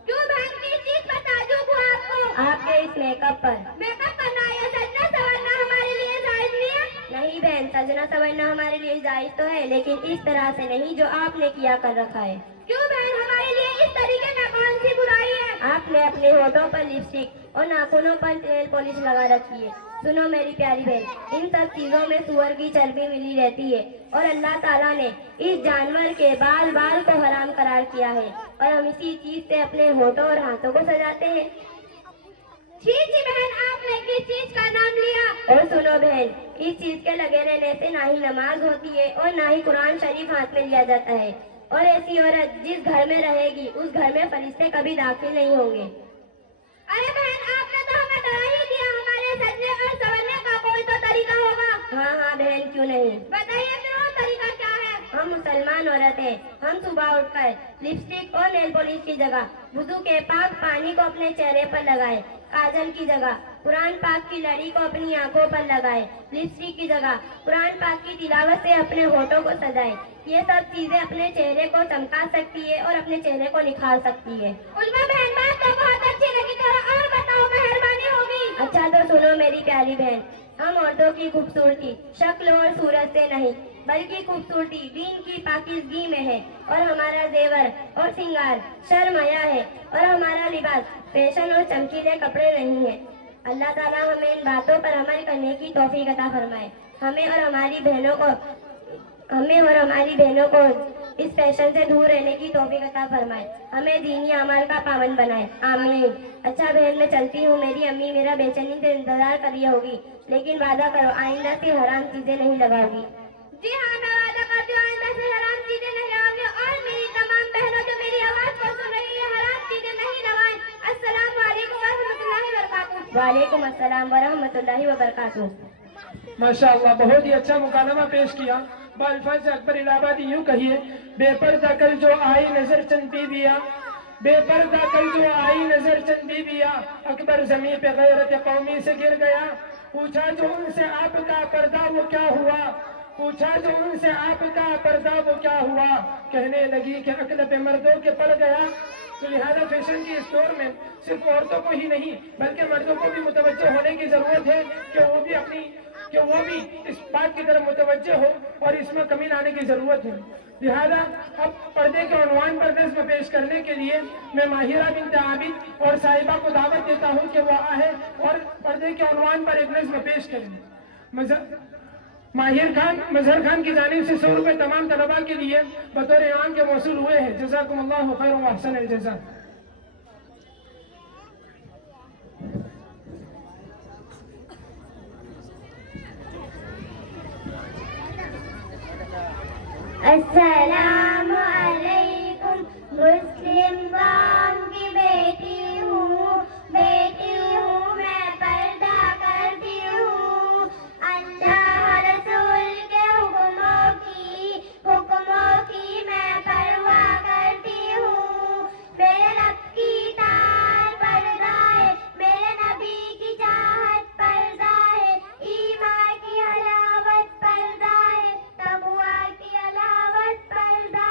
کیوں بہن کی چیز پر تعجب ہوا آپ کو آپ کے اس میک اپ پر میک اپ کرنا یا سجنا سنورنا ہمارے لیے جائز نہیں ہے نہیں بہن سجنا سنورنا ہمارے لیے جائز تو ہے لیکن اس طرح سے نہیں جو آپ نے کیا کر رکھا ہے کیوں بہن ہمارے لیے اس طریقے کا کون سی برائی ہے آپ نے اپنے ہونٹوں پر لپسٹک اور ناخنوں پر نیل پالش لگا رکھی ہے۔ سنو میری پیاری بہن، ان سب چیزوں میں سور کی چربی ملی رہتی ہے اور اللہ تعالیٰ نے اس جانور کے بال کو حرام قرار کیا ہے، اور ہم اسی چیز سے اپنے ہونٹوں اور ہاتھوں کو سجاتے ہیں۔ جی بہن، آپ نے کس چیز کا نام لیا؟ اور سنو بہن، اس چیز کے لگے رہنے سے نہ ہی نماز ہوتی ہے اور نہ ہی قرآن شریف ہاتھ میں لیا جاتا ہے، اور ایسی عورت جس گھر میں رہے گی اس گھر میں فرشتے کبھی داخل نہیں ہوں گے۔ ارے بہن، آپ نے تو ہمیں ڈرا ہی دیا، ہمارے سجنے اور سنورنے کا کوئی تو طریقہ ہوگا۔ ہاں بہن، کیوں نہیں، بتائیے پھر وہ طریقہ کیا ہے؟ ہم مسلمان عورت ہیں، ہم صبح اٹھ کر لپسٹک اور نیل پالش کی جگہ وضو کے پاک پانی کو اپنے چہرے پر لگائے، کاجل کی جگہ قرآن پاک کی لڑی کو اپنی آنکھوں پر لگائے، لپسٹک کی جگہ قرآن پاک کی تلاوت سے اپنے ہونٹوں کو سجائے۔ یہ سب چیزیں اپنے چہرے کو چمکا سکتی ہے اور اپنے چہرے کو نکھار سکتی ہے۔ عظمیٰ بہن، بات تو بہت اچھی لگی، تھوڑا اور بتاؤ، مہربانی ہوگی۔ اچھا تو سنو میری پیاری بہن، ہم عورتوں کی خوبصورتی شکل اور صورت سے نہیں بلکہ خوبصورتی دین کی پاکیزگی میں ہے، اور ہمارا زیور اور سنگار شرم حیا ہے، اور ہمارا لباس فیشن اور چمکیلے کپڑے نہیں ہے۔ اللہ تعالیٰ ہمیں ان باتوں پر عمل کرنے کی توفیق عطا فرمائے، ہمیں اور ہماری بہنوں کو اس فیشن سے دور رہنے کی توفیق عطا فرمائے، ہمیں دینی اعمال کا پابند بنائے، آمین۔ اچھا بہن، میں چلتی ہوں، میری امی میرا بے چینی سے انتظار کر رہی ہوگی، لیکن وعدہ کرو آئندہ سے حرام چیزیں نہیں لگاؤ گی۔ جی ہاں، میں وعدہ کرتی ہوں آئندہ سے حرام چیزیں نہیں لگاؤں گی، اور میری تمام بہنوں جو میری آواز کو سن رہی ہے حرام چیزیں نہیں لگائیں۔ السلام علیکم ورحمۃ اللہ وبرکاتہ۔ وعلیکم السلام ورحمۃ اللہ وبرکاتہ۔ ماشاءاللہ، بہت ہی اچھا مکالمہ پیش کیا۔ بالفاظ اکبر الہ آبادی یوں کہیے: بے پردہ کل جو آئی نظر چند بیویا، بے پردہ کل جو آئی نظر چند بیویا، اکبر زمین پہ غیرت قومی سے گر گیا۔ پوچھا جو ان سے آپ کا پردہ وہ کیا ہوا، پوچھا جو ان سے آپ کا پردہ وہ کیا ہوا، کہنے لگی کہ عقل پہ مردوں کے پڑ گیا۔ تو لہذا فیشن کی اس دور میں صرف عورتوں کو ہی نہیں بلکہ مردوں کو بھی متوجہ ہونے کی ضرورت ہے کہ وہ بھی اس بات کی طرف متوجہ ہو، اور اس میں کمی لانے کی ضرورت ہے۔ لہذا اب پردے کے عنوان پر نظم پیش کرنے کے لیے میں ماہرہ بنت عابد اور صاحبہ کو دعوت دیتا ہوں کہ وہ آئے اور پردے کے عنوان پر ایک نظم پیش کریں۔ ماہر خان مظہر خان کی جانب سے 100 روپے تمام طلباء کے لیے بطور انعام کے موصول ہوئے ہیں۔ جزاکم اللہ خیر و احسن الجزاء۔ السلام علیکم، مسلم قوم کی بیٹی ہوں میں، پردہ کرتی ہوں، اللہ رسول کے حکموں کی میں پرواہ کرتی ہوں، میرے رب کی اطاعت پردہ ہے، میرے نبی کی چاہت پردہ ہے، ایمان کی حلاوت پردہ ہے، تقویٰ کی علاوت پردہ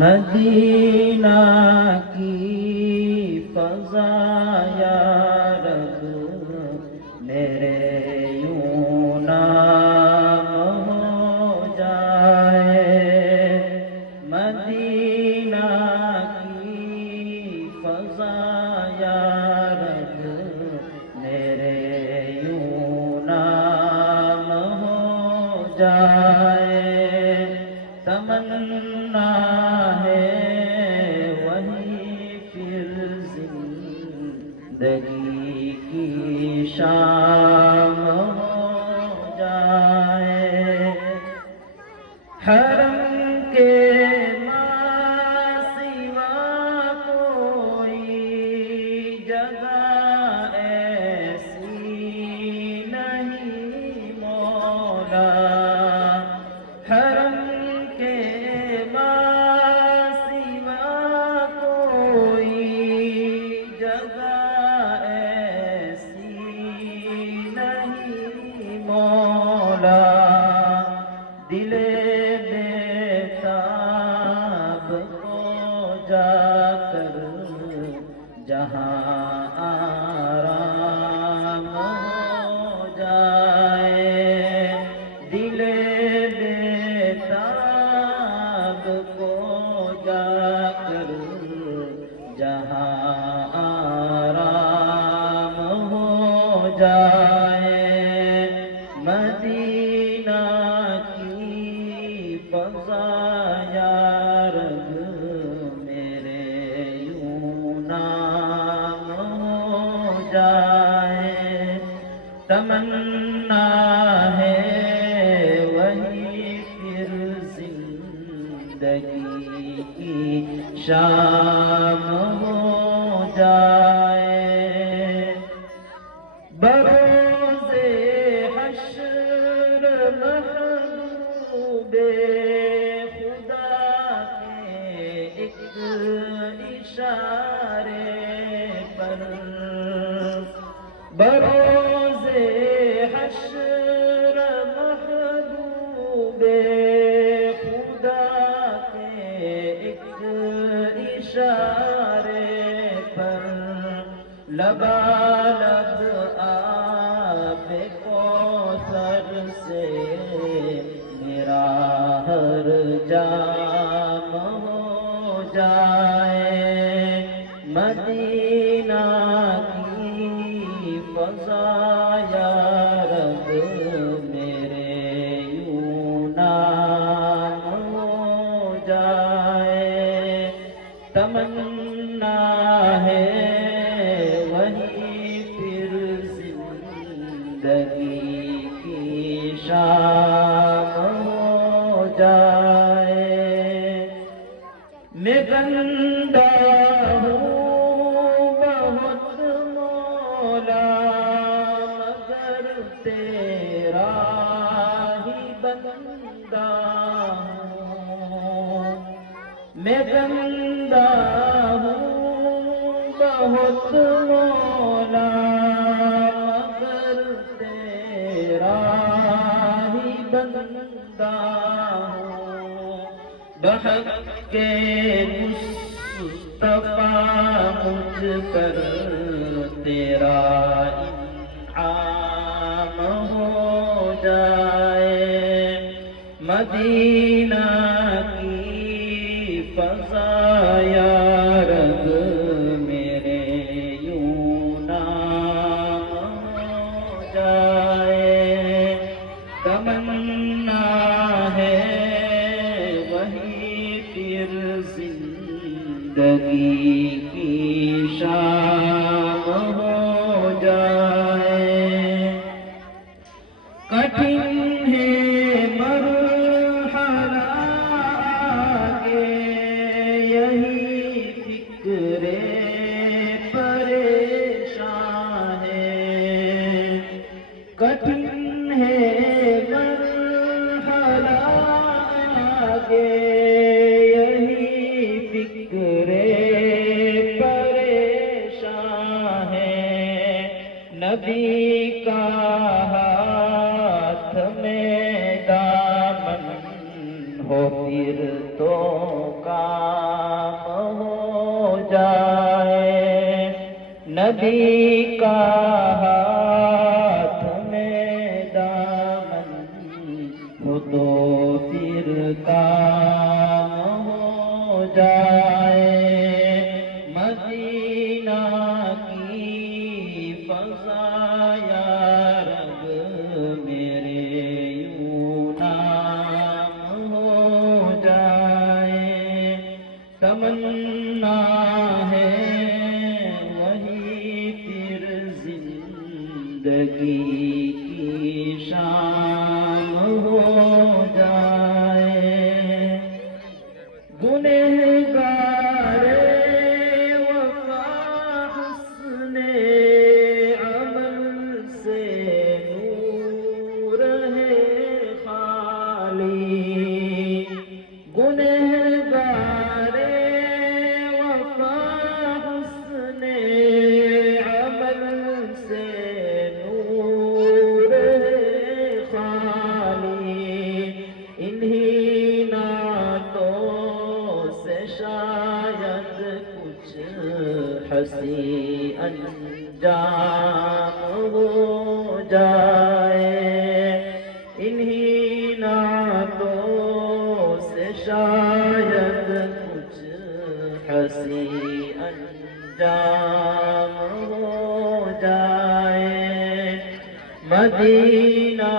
مدینہ کی فضا یا رب میرے یوں نام ہو جائے، مدینہ کی فضا یا رب میرے یوں نام ہو جائے، تمنا ہے وہی پھر زندگی کی شام ہو جائے، حرم کے ماں سوا کوئی جگہ ایسی نہیں مولا، حرم کے ماں سوا کوئی جگہ ایسی نہیں مولا، دل بیتاب کو جا کر جہاں آرام ہو جائے، دل بیتاب کو جا کر جہاں آرام ہو جائے، مدینہ کی فضا یا رب میرے یوں نام ہو جائے، تمنا ہے وہی پھر زندگی کی شام ہو جائے، بروز حشر محبوب خدا کے ایک اشارے پر، بروز حشر محبوب خدا کے ایک اشارے پر، لبالب آب کوثر سے میرا ہر جام ہو جائے، مدینہ کی فضا یا رب میرے یوں نام ہو جائے، تمنا ہے وہی پھر زندگی کی شام ہو جائے، میں گندہ ہوں بہت مولا مگر تیرا ہی بندہ ہوں، میں گندہ ہوں بہت مولا مگر تیرا ہی بندہ ہوں، بحق کے مصطفیٰ مجھ پر تیرا انعام ہو جائے، مدینہ کی فضا یا رب میرے یوں نام ہو جائے، تمنا ہے وہی پھر زندگی کی شام ہو جائے، کٹھن ہے مرحلہ آگے یہی فکر پریشان ہے، کٹھن ہے مرحلہ آگے یہی فکر پریشان ہے، نبی کا ہاتھ نبی کا ہاتھ میں دامن ہو تو پھر کام ہو جائے، مدینہ کی فضا یا رب میرے یوں نام ہو جائے، تمنا ہے وہی پھر زندگی کی شام ہو جائے، گنہگار وفا حسن عمل سے نور ہے خالی، گنہگار وفا حسن عمل سے نور ہے خالی، انہی نعتوں سے شاید کچھ ہنسی انجام ہو جائے، انہی نعتوں سے شاید کچھ ہنسی انجام ہو جائے، مدینہ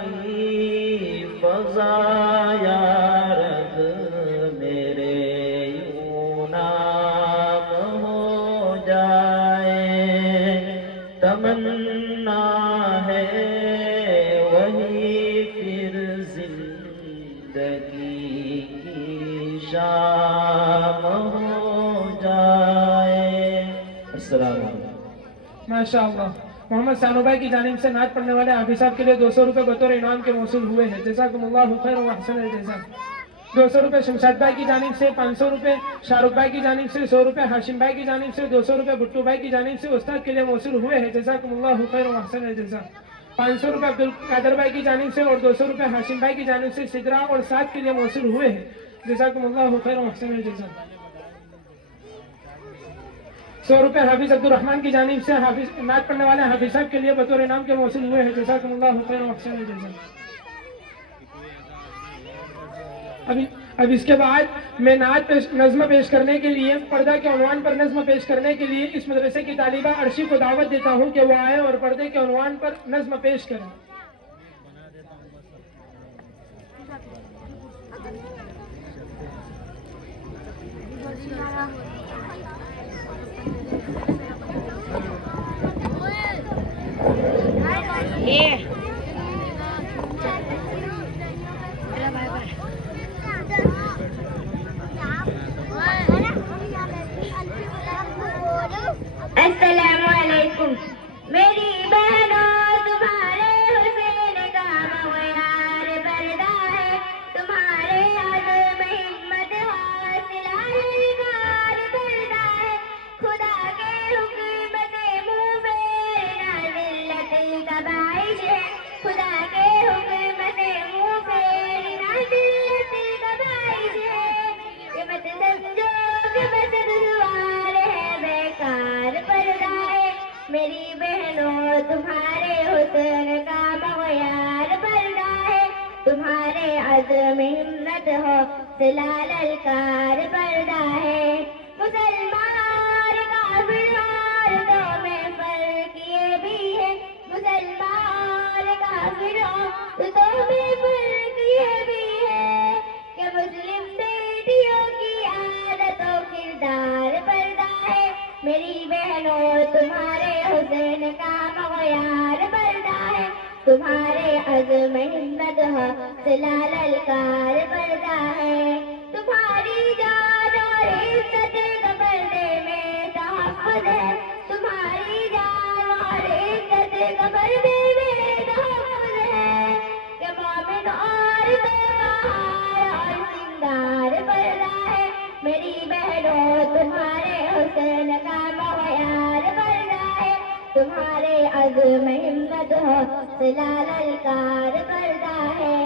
کی فضا یا رب میرے یوں نام ہو جائے، تمنا ہے وہی پھر زندگی کی شام ہو جائے۔ السلام علیکم۔ ماشاء اللہ۔ محمد ثانو بھائی کی جانب سے نعت پڑھنے والے حافظ صاحب کے لیے 200 روپے بطور انعام کے موصول ہوئے ہیں، جزاکم اللہ خیر و احسن الجزاء۔ 200 روپے شمشاد بھائی کی جانب سے، 500 روپے شاہ رخ بھائی کی جانب سے، 100 روپے ہاشم بھائی کی جانب سے، 200 روپے بھٹو بھائی کی جانب سے استاد کے لیے موصول ہوئے ہیں، جزاکم اللہ خیر و احسن الجزاء۔ 500 روپے عبد القادر بھائی کی جانب سے اور 200 روپے ہاشم بھائی کی جانب سے سدرا اور سعد کے لیے موصول ہوئے ہیں، جزاکم اللہ خیر و احسن الجزاء۔ 100 روپے حافظ عبد الرحمن کی جانب سے حافظ نعت پڑھنے والے حافظ صاحب کے لیے بطور انعام کے موصول ہوئے ہیں، جزاکم اللہ خیر و احسن الجزاء۔ اب اس کے بعد میں نعت نظم پیش کرنے کے لیے، پردہ کے عنوان پر نظم پیش کرنے کے لیے اس مدرسے کی طالبہ عرشی کو دعوت دیتا ہوں کہ وہ آئے اور پردے کے عنوان پر نظم پیش کریں۔ السلام علیکم۔ میری بہنوں تمہارے حسین کا مغیار بردہ ہے، تمہارے عزم ہمت حوصلہ للکار بردہ ہے، خدا کے حکم سے منہ پھیرنا ذلت کا باعث ہے، خدا کے حکم سے منہ پھیرنا ذلت کا باعث ہے، یہ مت سمجھو کہ بس دشوار ہے بیکار پردہ ہے، میری بہنوں تمہارے حسن کا مغیار بردہ ہے، تمہارے عزم ہمت حوصلہ للکار بردہ ہے، مسلمان کافر عورتوں میں فرق یہ بھی ہے، مسلمان کافر عورتوں میں فرق یہ بھی ہے کہ مسلم بیٹیوں کی عادت و کردار پردہ ہے، میری بہنوں تمہارے حسن کا مغیار بردہ ہے، تمہارے عزم ہمت حوصلہ للکار بردہ ہے، تمہاری جان اور عزت کا پردے میں تحفظ ہے، تمہاری جان اور عزت کا پردے میں تحفظ ہے، کہ مومن اور تمہار اور سنگار بردہ ہے، میری بہنوں تمہارے حسن کا مغیار بردہ ہے، تمہارے عزم ہمت حوصلہ للکار بردہ ہے،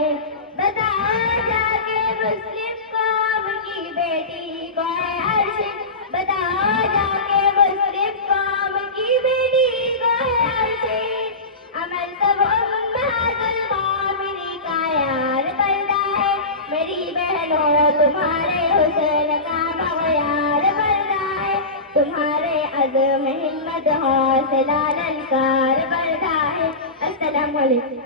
بتاؤ جا کے مسلم قوم کی بیٹی کو ہے عرش، بتاؤ جا کے مسلم قوم کی سے لالن کار بڑھتا ہے. السلام علیکم.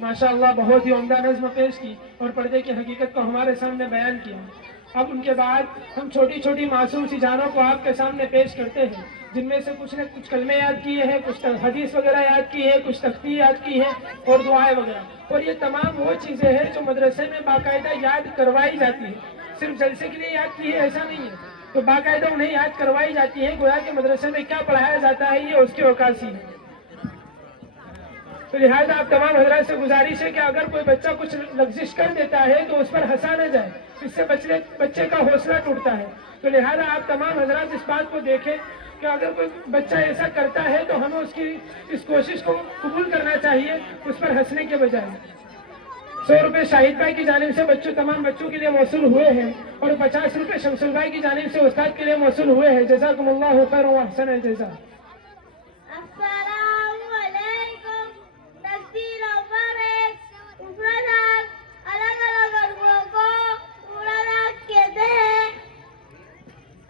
ماشاء اللہ بہت ہی عمدہ نظم پیش کی اور پردے کی حقیقت کو ہمارے سامنے بیان کیا. اب ان کے بعد ہم چھوٹی چھوٹی معصوم سی جانوں کو آپ کے سامنے پیش کرتے ہیں، جن میں سے کچھ نے کچھ کلمے یاد کیے ہیں، کچھ حدیث وغیرہ یاد کی ہے، کچھ تختی یاد کی ہے اور دعائیں وغیرہ. اور یہ تمام وہ چیزیں ہیں جو مدرسے میں باقاعدہ یاد کروائی جاتی ہے. صرف جلسے کے لیے یاد کی ہے ایسا نہیں ہے، تو باقاعدہ انہیں یاد کروائی جاتی ہے. گویا کہ مدرسے میں کیا پڑھایا جاتا ہے یہ اس کی عکاسی ہے. تو لہٰذا آپ تمام حضرات سے گزارش ہے کہ اگر کوئی بچہ کچھ لغزش کر دیتا ہے تو اس پر ہنسا نہ جائے، اس سے بچے کا حوصلہ ٹوٹتا ہے. تو لہٰذا آپ تمام حضرات اس بات کو دیکھیں کہ اگر کوئی بچہ ایسا کرتا ہے تو ہمیں اس کوشش کو قبول کرنا چاہیے، اس پر ہنسنے کے بجائے. 100 روپے شاہد بھائی کی جانب سے تمام بچوں کے لیے موصول ہوئے ہیں اور 50 روپے شمس بھائی کی جانب سے استاد کے لیے موصول ہوئے ہیں. جزاکم اللہ خیر و احسن الجزا. السلام علیکم. تکبیر اول ہے. مفردات الگ الگ ورگوں کو مفردات کہتے ہیں.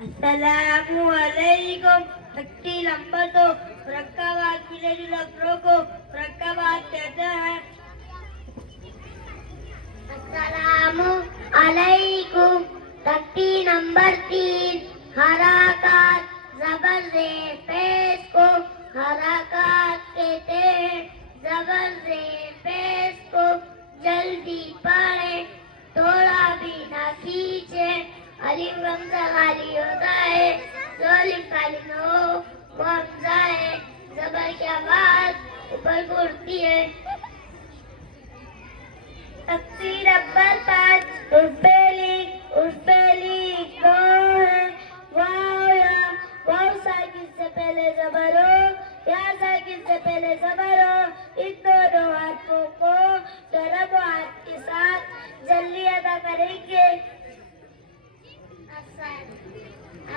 السلام علیکم. تکبیر نمبر 2 مرکبات ملے لفظوں کو مرکبات کہتے ہیں. السلام علیکم. تکبیر نمبر 3 حرکات زبر زیر پیش کو حرکات کہتے ہیں. زبر زیر پیش کو جلدی پڑھیں، تھوڑا بھی نہ کھینچیں. الف حمزہ خالی ہوتا ہے، دو الف خالی نہ ہو وہ حمزہ ہے. زبر کی آواز اوپر کو اٹھتی ہے. تفسیر نمبر 5 پہلی دو ہے واو یا واو ساکن سے پہلے زبر ہو یا ساکن سے پہلے زبر ہو. ان دونوں حرفوں کو ضرب و ہاتھ کے ساتھ جلدی ادا کریں گے.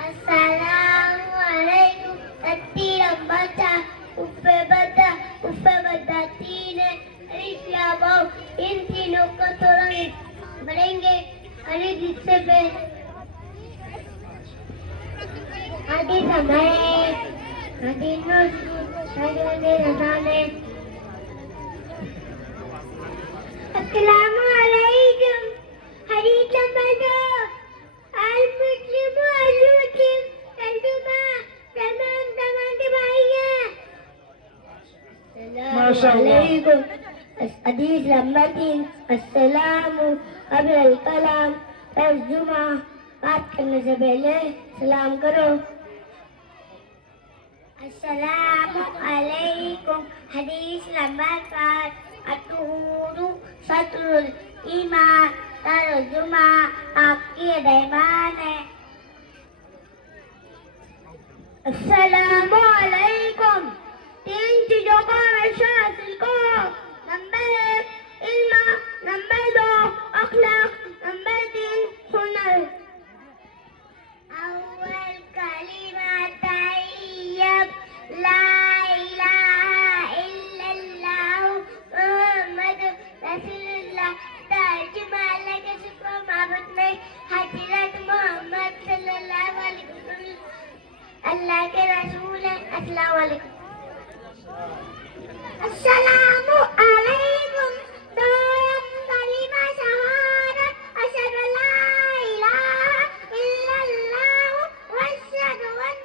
السلام علیکم. تکبیر نمبر 4 اف بدا 3 ہے. الف یا واو ان تینوں کو تھوڑا بڑھیں گے. الف جس سے پہلے حدیث ہمارے حدیث رسالے. السلام علیکم. حدیث نمبر 2 المسلم المسلم تمام کے بھائی ہیں. السلام علیکم. حدیث نمبر 3 السلام قبل الکلام. ترجمہ بات کرنے سے پہلے سلام کرو. السلام علیکم. حدیث نمبر 5 الطہور سطر الایمان. ترجمہ آپ کی ایمان ہے. السلام علیکم. 3 چیزوں کو ہمیشہ حاصل کرو. نمبر 1 علم، نمبر 2 اخلاق، نمبر 3 ہنر. اول کلمہ طیب لا الہ الا اللہ محمد رسول اللہ. ترجمہ اللہ کے شکر و معبود میں حضرت محمد صلی اللہ علیہ وسلم اللہ کے رسول ہیں. السلام علیکم. السلام علیکم. دوم کلمہ شہادت اشہد ان لا الہ الا اللہ واشہد ان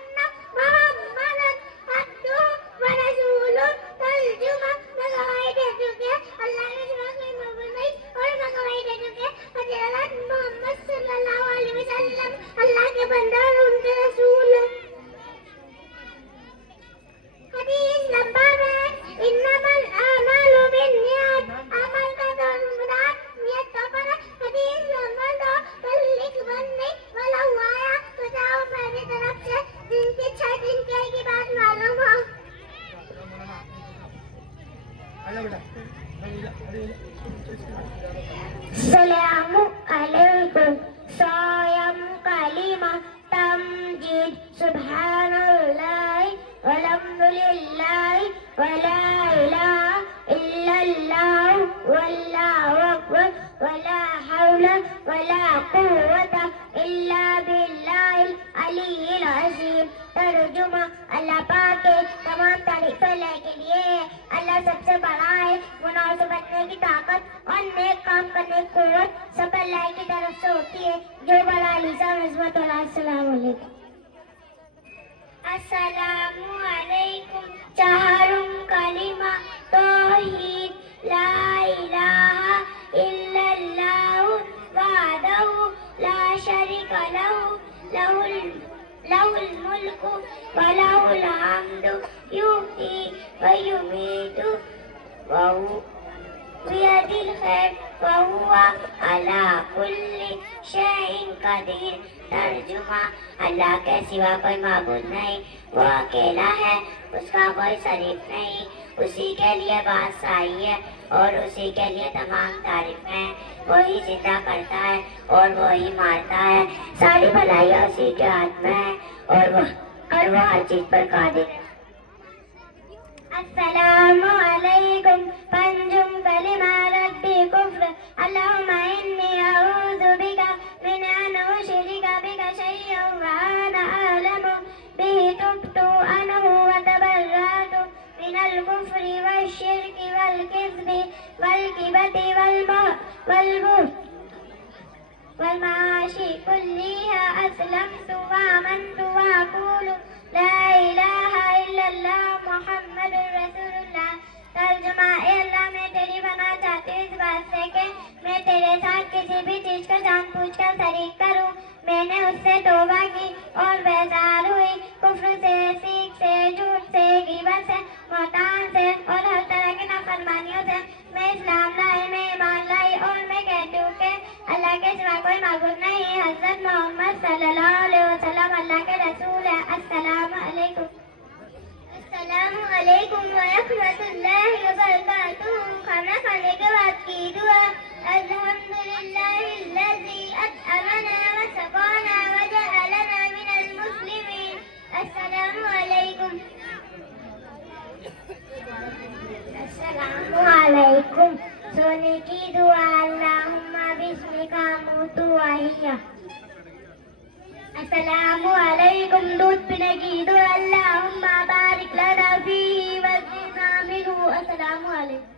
محمدا عبدہ ورسولہ. ترجمہ میں گواہی دیتی ہوں کہ اللہ کے سوا کوئی معبود نہیں اور میں گواہی دیتی ہوں کہ حضرت محمد صلی اللہ علیہ وسلم اللہ کے بندہ اور ان کے رسول ہیں. حدیث نمبر 1 انما الاعمال بالنیات. عمل کا مراد نیت پر. حدیث نمبر 2 کل لکھ بند نہیں ولو آیا تو جاؤ میری طرف سے جن کی 6 دن کی بات معلوم ہو. السلام علیکم. صائم کلمہ تمجید سبحان اللہ والحمد للہ ولا الہ الا اللہ واللہ اکبر ولا حول ولا قوة الا باللہ العلی العظیم. ترجمہ فلاح کے لیے ہے۔ اللہ سب سے بڑا ہے، گناہوں سے بچنے کی طاقت اور نیک کام کرنے کی قوت سب اللہ کی طرف سے ہوتی ہے، جو بڑا علیزہ عظمت والا۔ السلام علیکم۔ السلام علیکم۔ چہارم کلمہ توحید، لا الہ الا اللہ وحدہ لا شریک لہ، لہ الملک ولہ الحمد، یحیی ویمیت بیدہ الخیر وہو علی کل شیء قدیر۔ ترجمہ: اللہ کے سوا کوئی معبود نہیں، وہ اکیلا ہے، اس کا کوئی شریک نہیں، اسی کے لیے بادشاہی ہے اور اسی کے لیے تمام تعریفیں۔ وہی زندہ کرتا ہے اور وہی مارتا ہے، ساری بھلائیاں اسی کے ہاتھ میں ہے اور وہ ہر چیز پر قادر ہے۔ السلام علیکم۔ پنجم کلمہ رد کفر، اللہم انی اعوذ بک من ان اشرک بک شیئا وانا اعلم بہ، تبت عنہ وتبرأت من الکفر والشرک والکذب والغیبۃ والبہت والمعاصی کلها، اسلمت وآمنت واقول لا الہ الا اللہ محمد رسول اللہ۔ ترجمہ: اے اللہ، میں تیری پناہ چاہتی ہوں اس بات سے کہ میں تیرے ساتھ کسی بھی چیز کو جان بوجھ کر شریک کروں۔ میں نے اس سے توبہ کی اور بیزار ہوئی، کفر سے، سیکھ سے، جھوٹ سے، غیبت سے، بہتان سے اور ہر طرح کی نافرمانیوں سے۔ میں اسلام لائی، میں ایمان لائی اور میں کہتی ہوں کہ اللہ کے سوا کوئی معبود نہیں۔ حضرت محمد صلی اللہ علیہ وسلم اللہ کے رسول ہیں۔ السلام علیکم۔ السلام علیکم ورحمۃ اللہ وبرکاتہ۔ کھانا کھانے کے بعد کی دعا: الحمدللہ الذی اطعمنا وسقانا وجعلنا من المسلمین۔ السلام علیکم۔ السلام علیکم۔ سونے کی دعا: اللہم بسمک اموت واحیا۔ السلام علیکم۔ دودھ پینے کی دعا: اللہم بارک لنا فیہ وزدنا منہ۔ السلام علیکم۔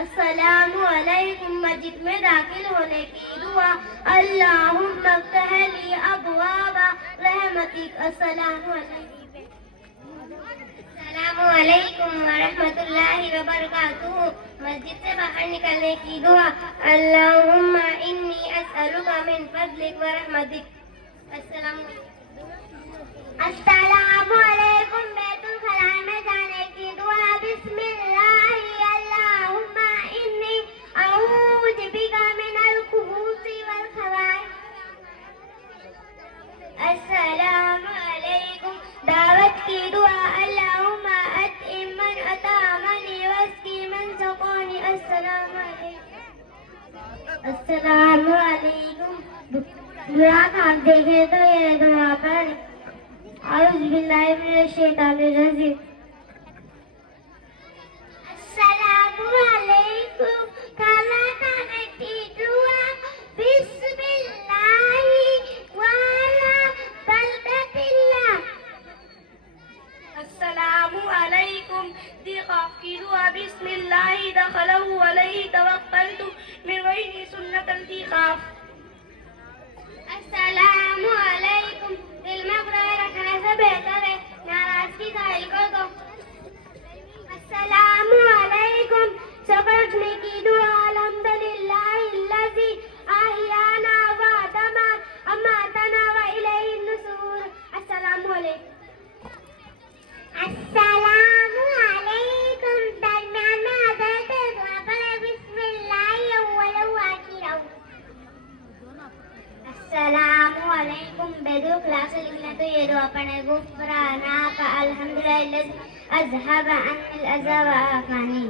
السلام علیکم۔ مسجد میں داخل ہونے کی دعا: اللہم افتح لی ابواب رحمتک۔ السلام علیکم۔ السلام علیکم ورحمۃ اللہ وبرکاتہ۔ مسجد سے باہر نکلنے کی دعا: اللہم انی اسألک من فضلک ورحمتک۔ السلام علیکم۔ بیت الخلاء میں جانے کی دعا: بسم اللہ اللہم انی اعوذ بک من الخبث والخبائث۔ السلام علیکم۔ دعوت کی دعا: اللہم اطعم من اطعمنی واسقی من سقانی۔ السلام علیکم۔ السلام علیکم۔ برا کام دیکھے تو یہ دعا پڑھ: اعوذ باللہ من الشیطان الرجیم۔ السلام علیکم۔ کھانا کھانے کی دعا: بسم اللہ وعلی بلدۃ اللہ۔ السلام علیکم۔ دیقاف کی دعا: بسم اللہ دخلہ علیہ توکلت من غیر سنت الدیقاف۔ السلام علیکم۔ دل میں برائے رکھنے سے بہتر ہے ناراضگی ظاہر کر دو۔ السلام علیکم۔ صبح اٹھنے کی دعا: الحمدللہ الذی احیانا بعد ما اماتنا والیہ النشور۔ السلام علیکم۔ السلام علیکم۔ درمیان میں حضرت دعا پڑھے: بسم اللہ اول و آخر۔ السلام علیکم۔ بیت الخلاء سے نکلے تو یہ دعا پڑھیں: غفرانک الحمدللہ الذی اذھب عنی الاذی وعافانی۔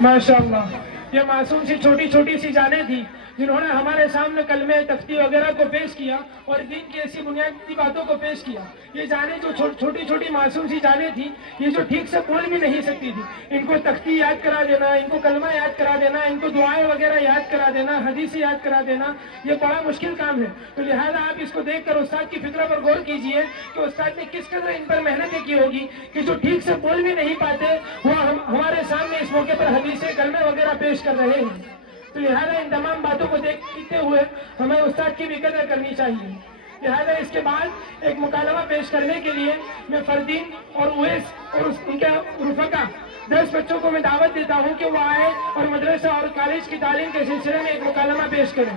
ماشاء اللہ، یہ معصوم سی چھوٹی چھوٹی سی جانیں تھی جنہوں نے ہمارے سامنے کلمے تفتی وغیرہ کو پیش کیا اور دین کی ایسی بنیادی باتوں کو پیش کیا. یہ جانیں جو چھوٹی چھوٹی معصوم سی جانیں تھی، یہ جو ٹھیک سے بول بھی نہیں سکتی تھی، ان کو تختی یاد کرا دینا، ان کو کلمہ یاد کرا دینا، ان کو دعائیں وغیرہ یاد کرا دینا، حدیث یاد کرا دینا، یہ بڑا مشکل کام ہے. تو لہٰذا آپ اس کو دیکھ کر استاد کی فکر پر غور کیجئے کہ استاد نے کس قدر ان پر محنتیں کی ہوگی کہ جو ٹھیک سے بول بھی نہیں پاتے وہ ہمارے سامنے اس موقع پر حدیثیں کلمے وغیرہ پیش کر رہے ہیں. تو لہٰذا ان تمام باتوں کو دیکھتے ہوئے ہمیں استاد کی بھی قدر کرنی چاہیے. لہٰذا اس کے بعد ایک مکالمہ پیش کرنے کے لیے میں فردین اور اویس اور ان کے رفقا 10 بچوں کو میں دعوت دیتا ہوں کہ وہ آئے اور مدرسہ اور کالج کی تعلیم کے سلسلے میں ایک مکالمہ پیش کریں.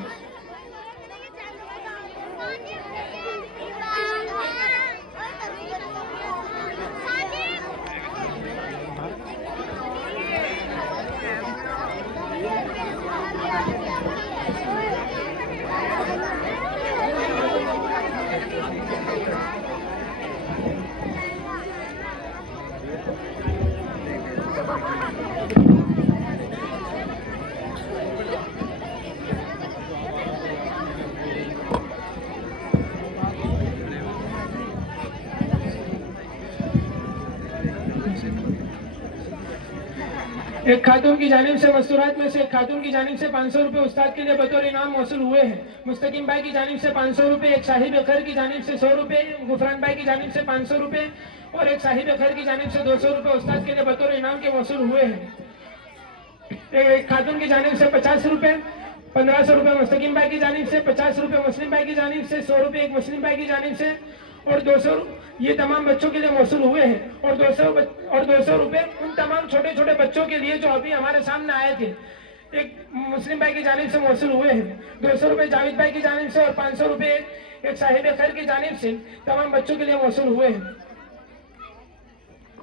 ایک خاتون کی جانب سے مستورات میں سے ایک خاتون کی جانب سے 500 روپے استاد کے لیے بطور انعام موصول ہوئے ہیں. مستقیم بھائی کی جانب سے 500 روپے، ایک صاحب خیر کی جانب سے 100 روپے، غفران بھائی کی جانب سے 500 روپے اور ایک صاحب خیر کی جانب سے 200 روپے استاد کے لیے بطور انعام کے موصول ہوئے ہیں. ایک خاتون کی جانب سے 50 روپے، 1500 روپے مستقیم بھائی کی جانب سے، 50 روپے مسلم بھائی کی جانب سے، 100 روپے ایک مسلم بھائی کی جانب سے اور 200 یہ تمام بچوں کے لیے موصول ہوئے ہیں. اور 200 روپے ان تمام چھوٹے چھوٹے بچوں کے لیے جو ابھی ہمارے سامنے آئے تھے ایک مسلم بھائی کی جانب سے موصول ہوئے ہیں. 200 روپے جاوید بھائی کی جانب سے اور 500 روپے ایک صاحب خیر کی جانب سے تمام بچوں کے لیے موصول ہوئے ہیں.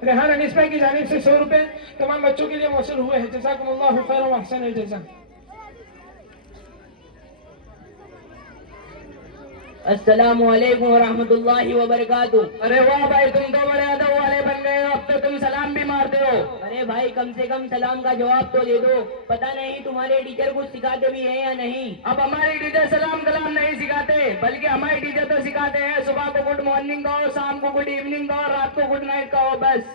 ریحان انیس بھائی کی جانب سے 100 روپے تمام بچوں کے لیے موصول ہوئے ہیں. جزاکم اللہ خیر و احسن الجزاء. السلام علیکم ورحمۃ اللہ وبرکاتہ. ارے واہ بھائی، تم تو بڑے ادب والے بن گئے ہو، اب تو تم سلام بھی مارتے ہو. ارے بھائی کم سے کم سلام کا جواب تو دے دو. پتہ نہیں تمہارے ٹیچر کچھ سکھاتے بھی ہیں یا نہیں. اب ہماری ٹیچر سلام کلام نہیں سکھاتے، بلکہ ہمارے ٹیچر تو سکھاتے ہیں صبح کو گڈ مارننگ کہو، شام کو گڈ ایوننگ کہو، رات کو گڈ نائٹ کہو بس.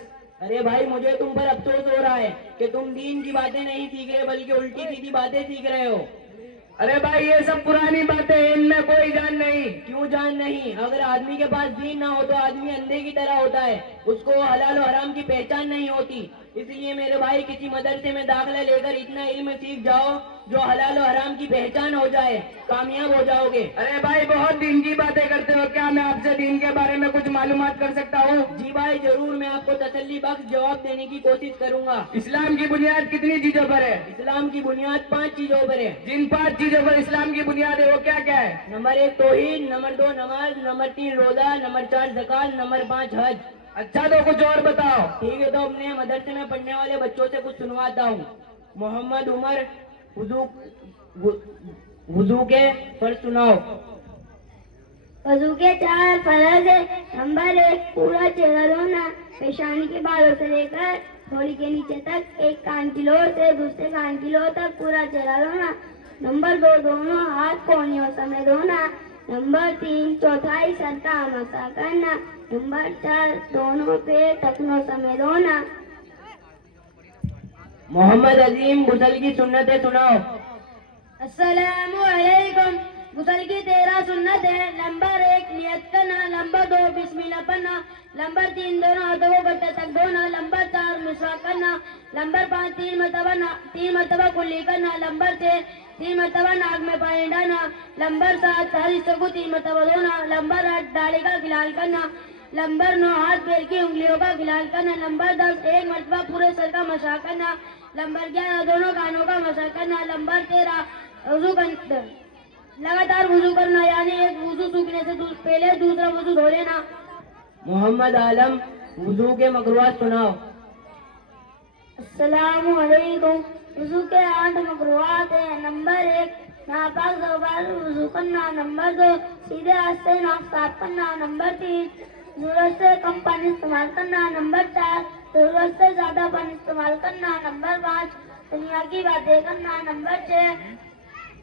ارے بھائی مجھے تم پر افسوس ہو رہا ہے کہ تم دین کی باتیں نہیں سیکھ رہے بلکہ الٹی سیدھی باتیں سیکھ رہے ہو. ارے بھائی یہ سب پرانی باتیں ہیں، ان میں کوئی جان نہیں. کیوں جان نہیں؟ اگر آدمی کے پاس دین نہ ہو تو آدمی اندھے کی طرح ہوتا ہے، اس کو حلال و حرام کی پہچان نہیں ہوتی. اس لیے میرے بھائی کسی مدرسے میں داخلہ لے کر اتنا علم سیکھ جاؤ جو حلال و حرام کی پہچان ہو جائے، کامیاب ہو جاؤ گے. ارے بھائی بہت دین کی باتیں کرتے ہو، کیا میں آپ سے دین کے بارے میں کچھ معلومات کر سکتا ہوں؟ جی بھائی ضرور، میں آپ کو تسلی بخش جواب دینے کی کوشش کروں گا. اسلام کی بنیاد کتنی چیزوں پر ہے؟ اسلام کی بنیاد 5 چیزوں پر ہے. جن 5 چیزوں پر اسلام کی بنیاد ہے وہ کیا کیا ہے؟ نمبر 1 توحید، نمبر 2 نماز، نمبر 3 روزہ، نمبر 4 زکات، نمبر 5 حج. اچھا تو کچھ اور بتاؤ. ٹھیک ہے، تو اپنے مدرسے میں پڑھنے والے بچوں سے کچھ سنواتا ہوں. محمد عمر وضو کے فرض سناؤ. وضو کے 4 فرض ہے. نمبر 1 پورا چہرہ دھونا، پیشانی کے بالوں سے لے کر تھوڑی کے نیچے تک، ایک کان کی لوٹ سے دوسرے کان کی لوٹ تک پورا چہرہ دھونا. نمبر 2 دونوں ہاتھ کونیوں سمیت دھونا. نمبر 3 چوتھائی سر کا مسح کرنا. نمبر 4 دونوں پیر ٹخنوں سمیت دھونا. محمد عظیم غسل کی سنتیں سناؤ. السلام علیکم. غسل کی 13 سنت ہے. نمبر 1 نیت کرنا. نمبر 2 بسم اللہ پڑھنا. نمبر 3 دونوں ہاتھوں کو گٹے تک دھونا. نمبر 4 مسواک کرنا. نمبر 5 تین مرتبہ کلی کرنا. نمبر 6 3 مرتبہ ناک میں پانی ڈالنا. نمبر 7 ہر حصے کو 3 مرتبہ دھونا. نمبر 8 داڑھی کا خلال کرنا. نمبر 9 ہاتھ پیر کی انگلیوں کا خلال کرنا. نمبر 10 ایک مرتبہ پورے سر کا مسح کرنا. نمبر 11 دونوں کانوں کا مسح کرنا. نمبر 13 وضو کرنا. لگاتار وضو کرنا، یعنی ایک وضو سوکھنے سے پہلے دوسرا وضو دھو لینا. محمد عالم وضو کے مکروہات سناؤ. السلام علیکم. وضو کے 8 مکروہات ہیں. نمبر 1 ناپاک زبان وضو کرنا. نمبر 2 سیدھے ہاتھ سے ناک صاف کرنا. نمبر 3 ضرورت سے کم پانی استعمال کرنا. نمبر 4 ضرورت سے زیادہ پانی استعمال کرنا. نمبر 5 دنیا کی باتیں کرنا. نمبر 6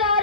4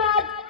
5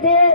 6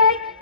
1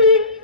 3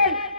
1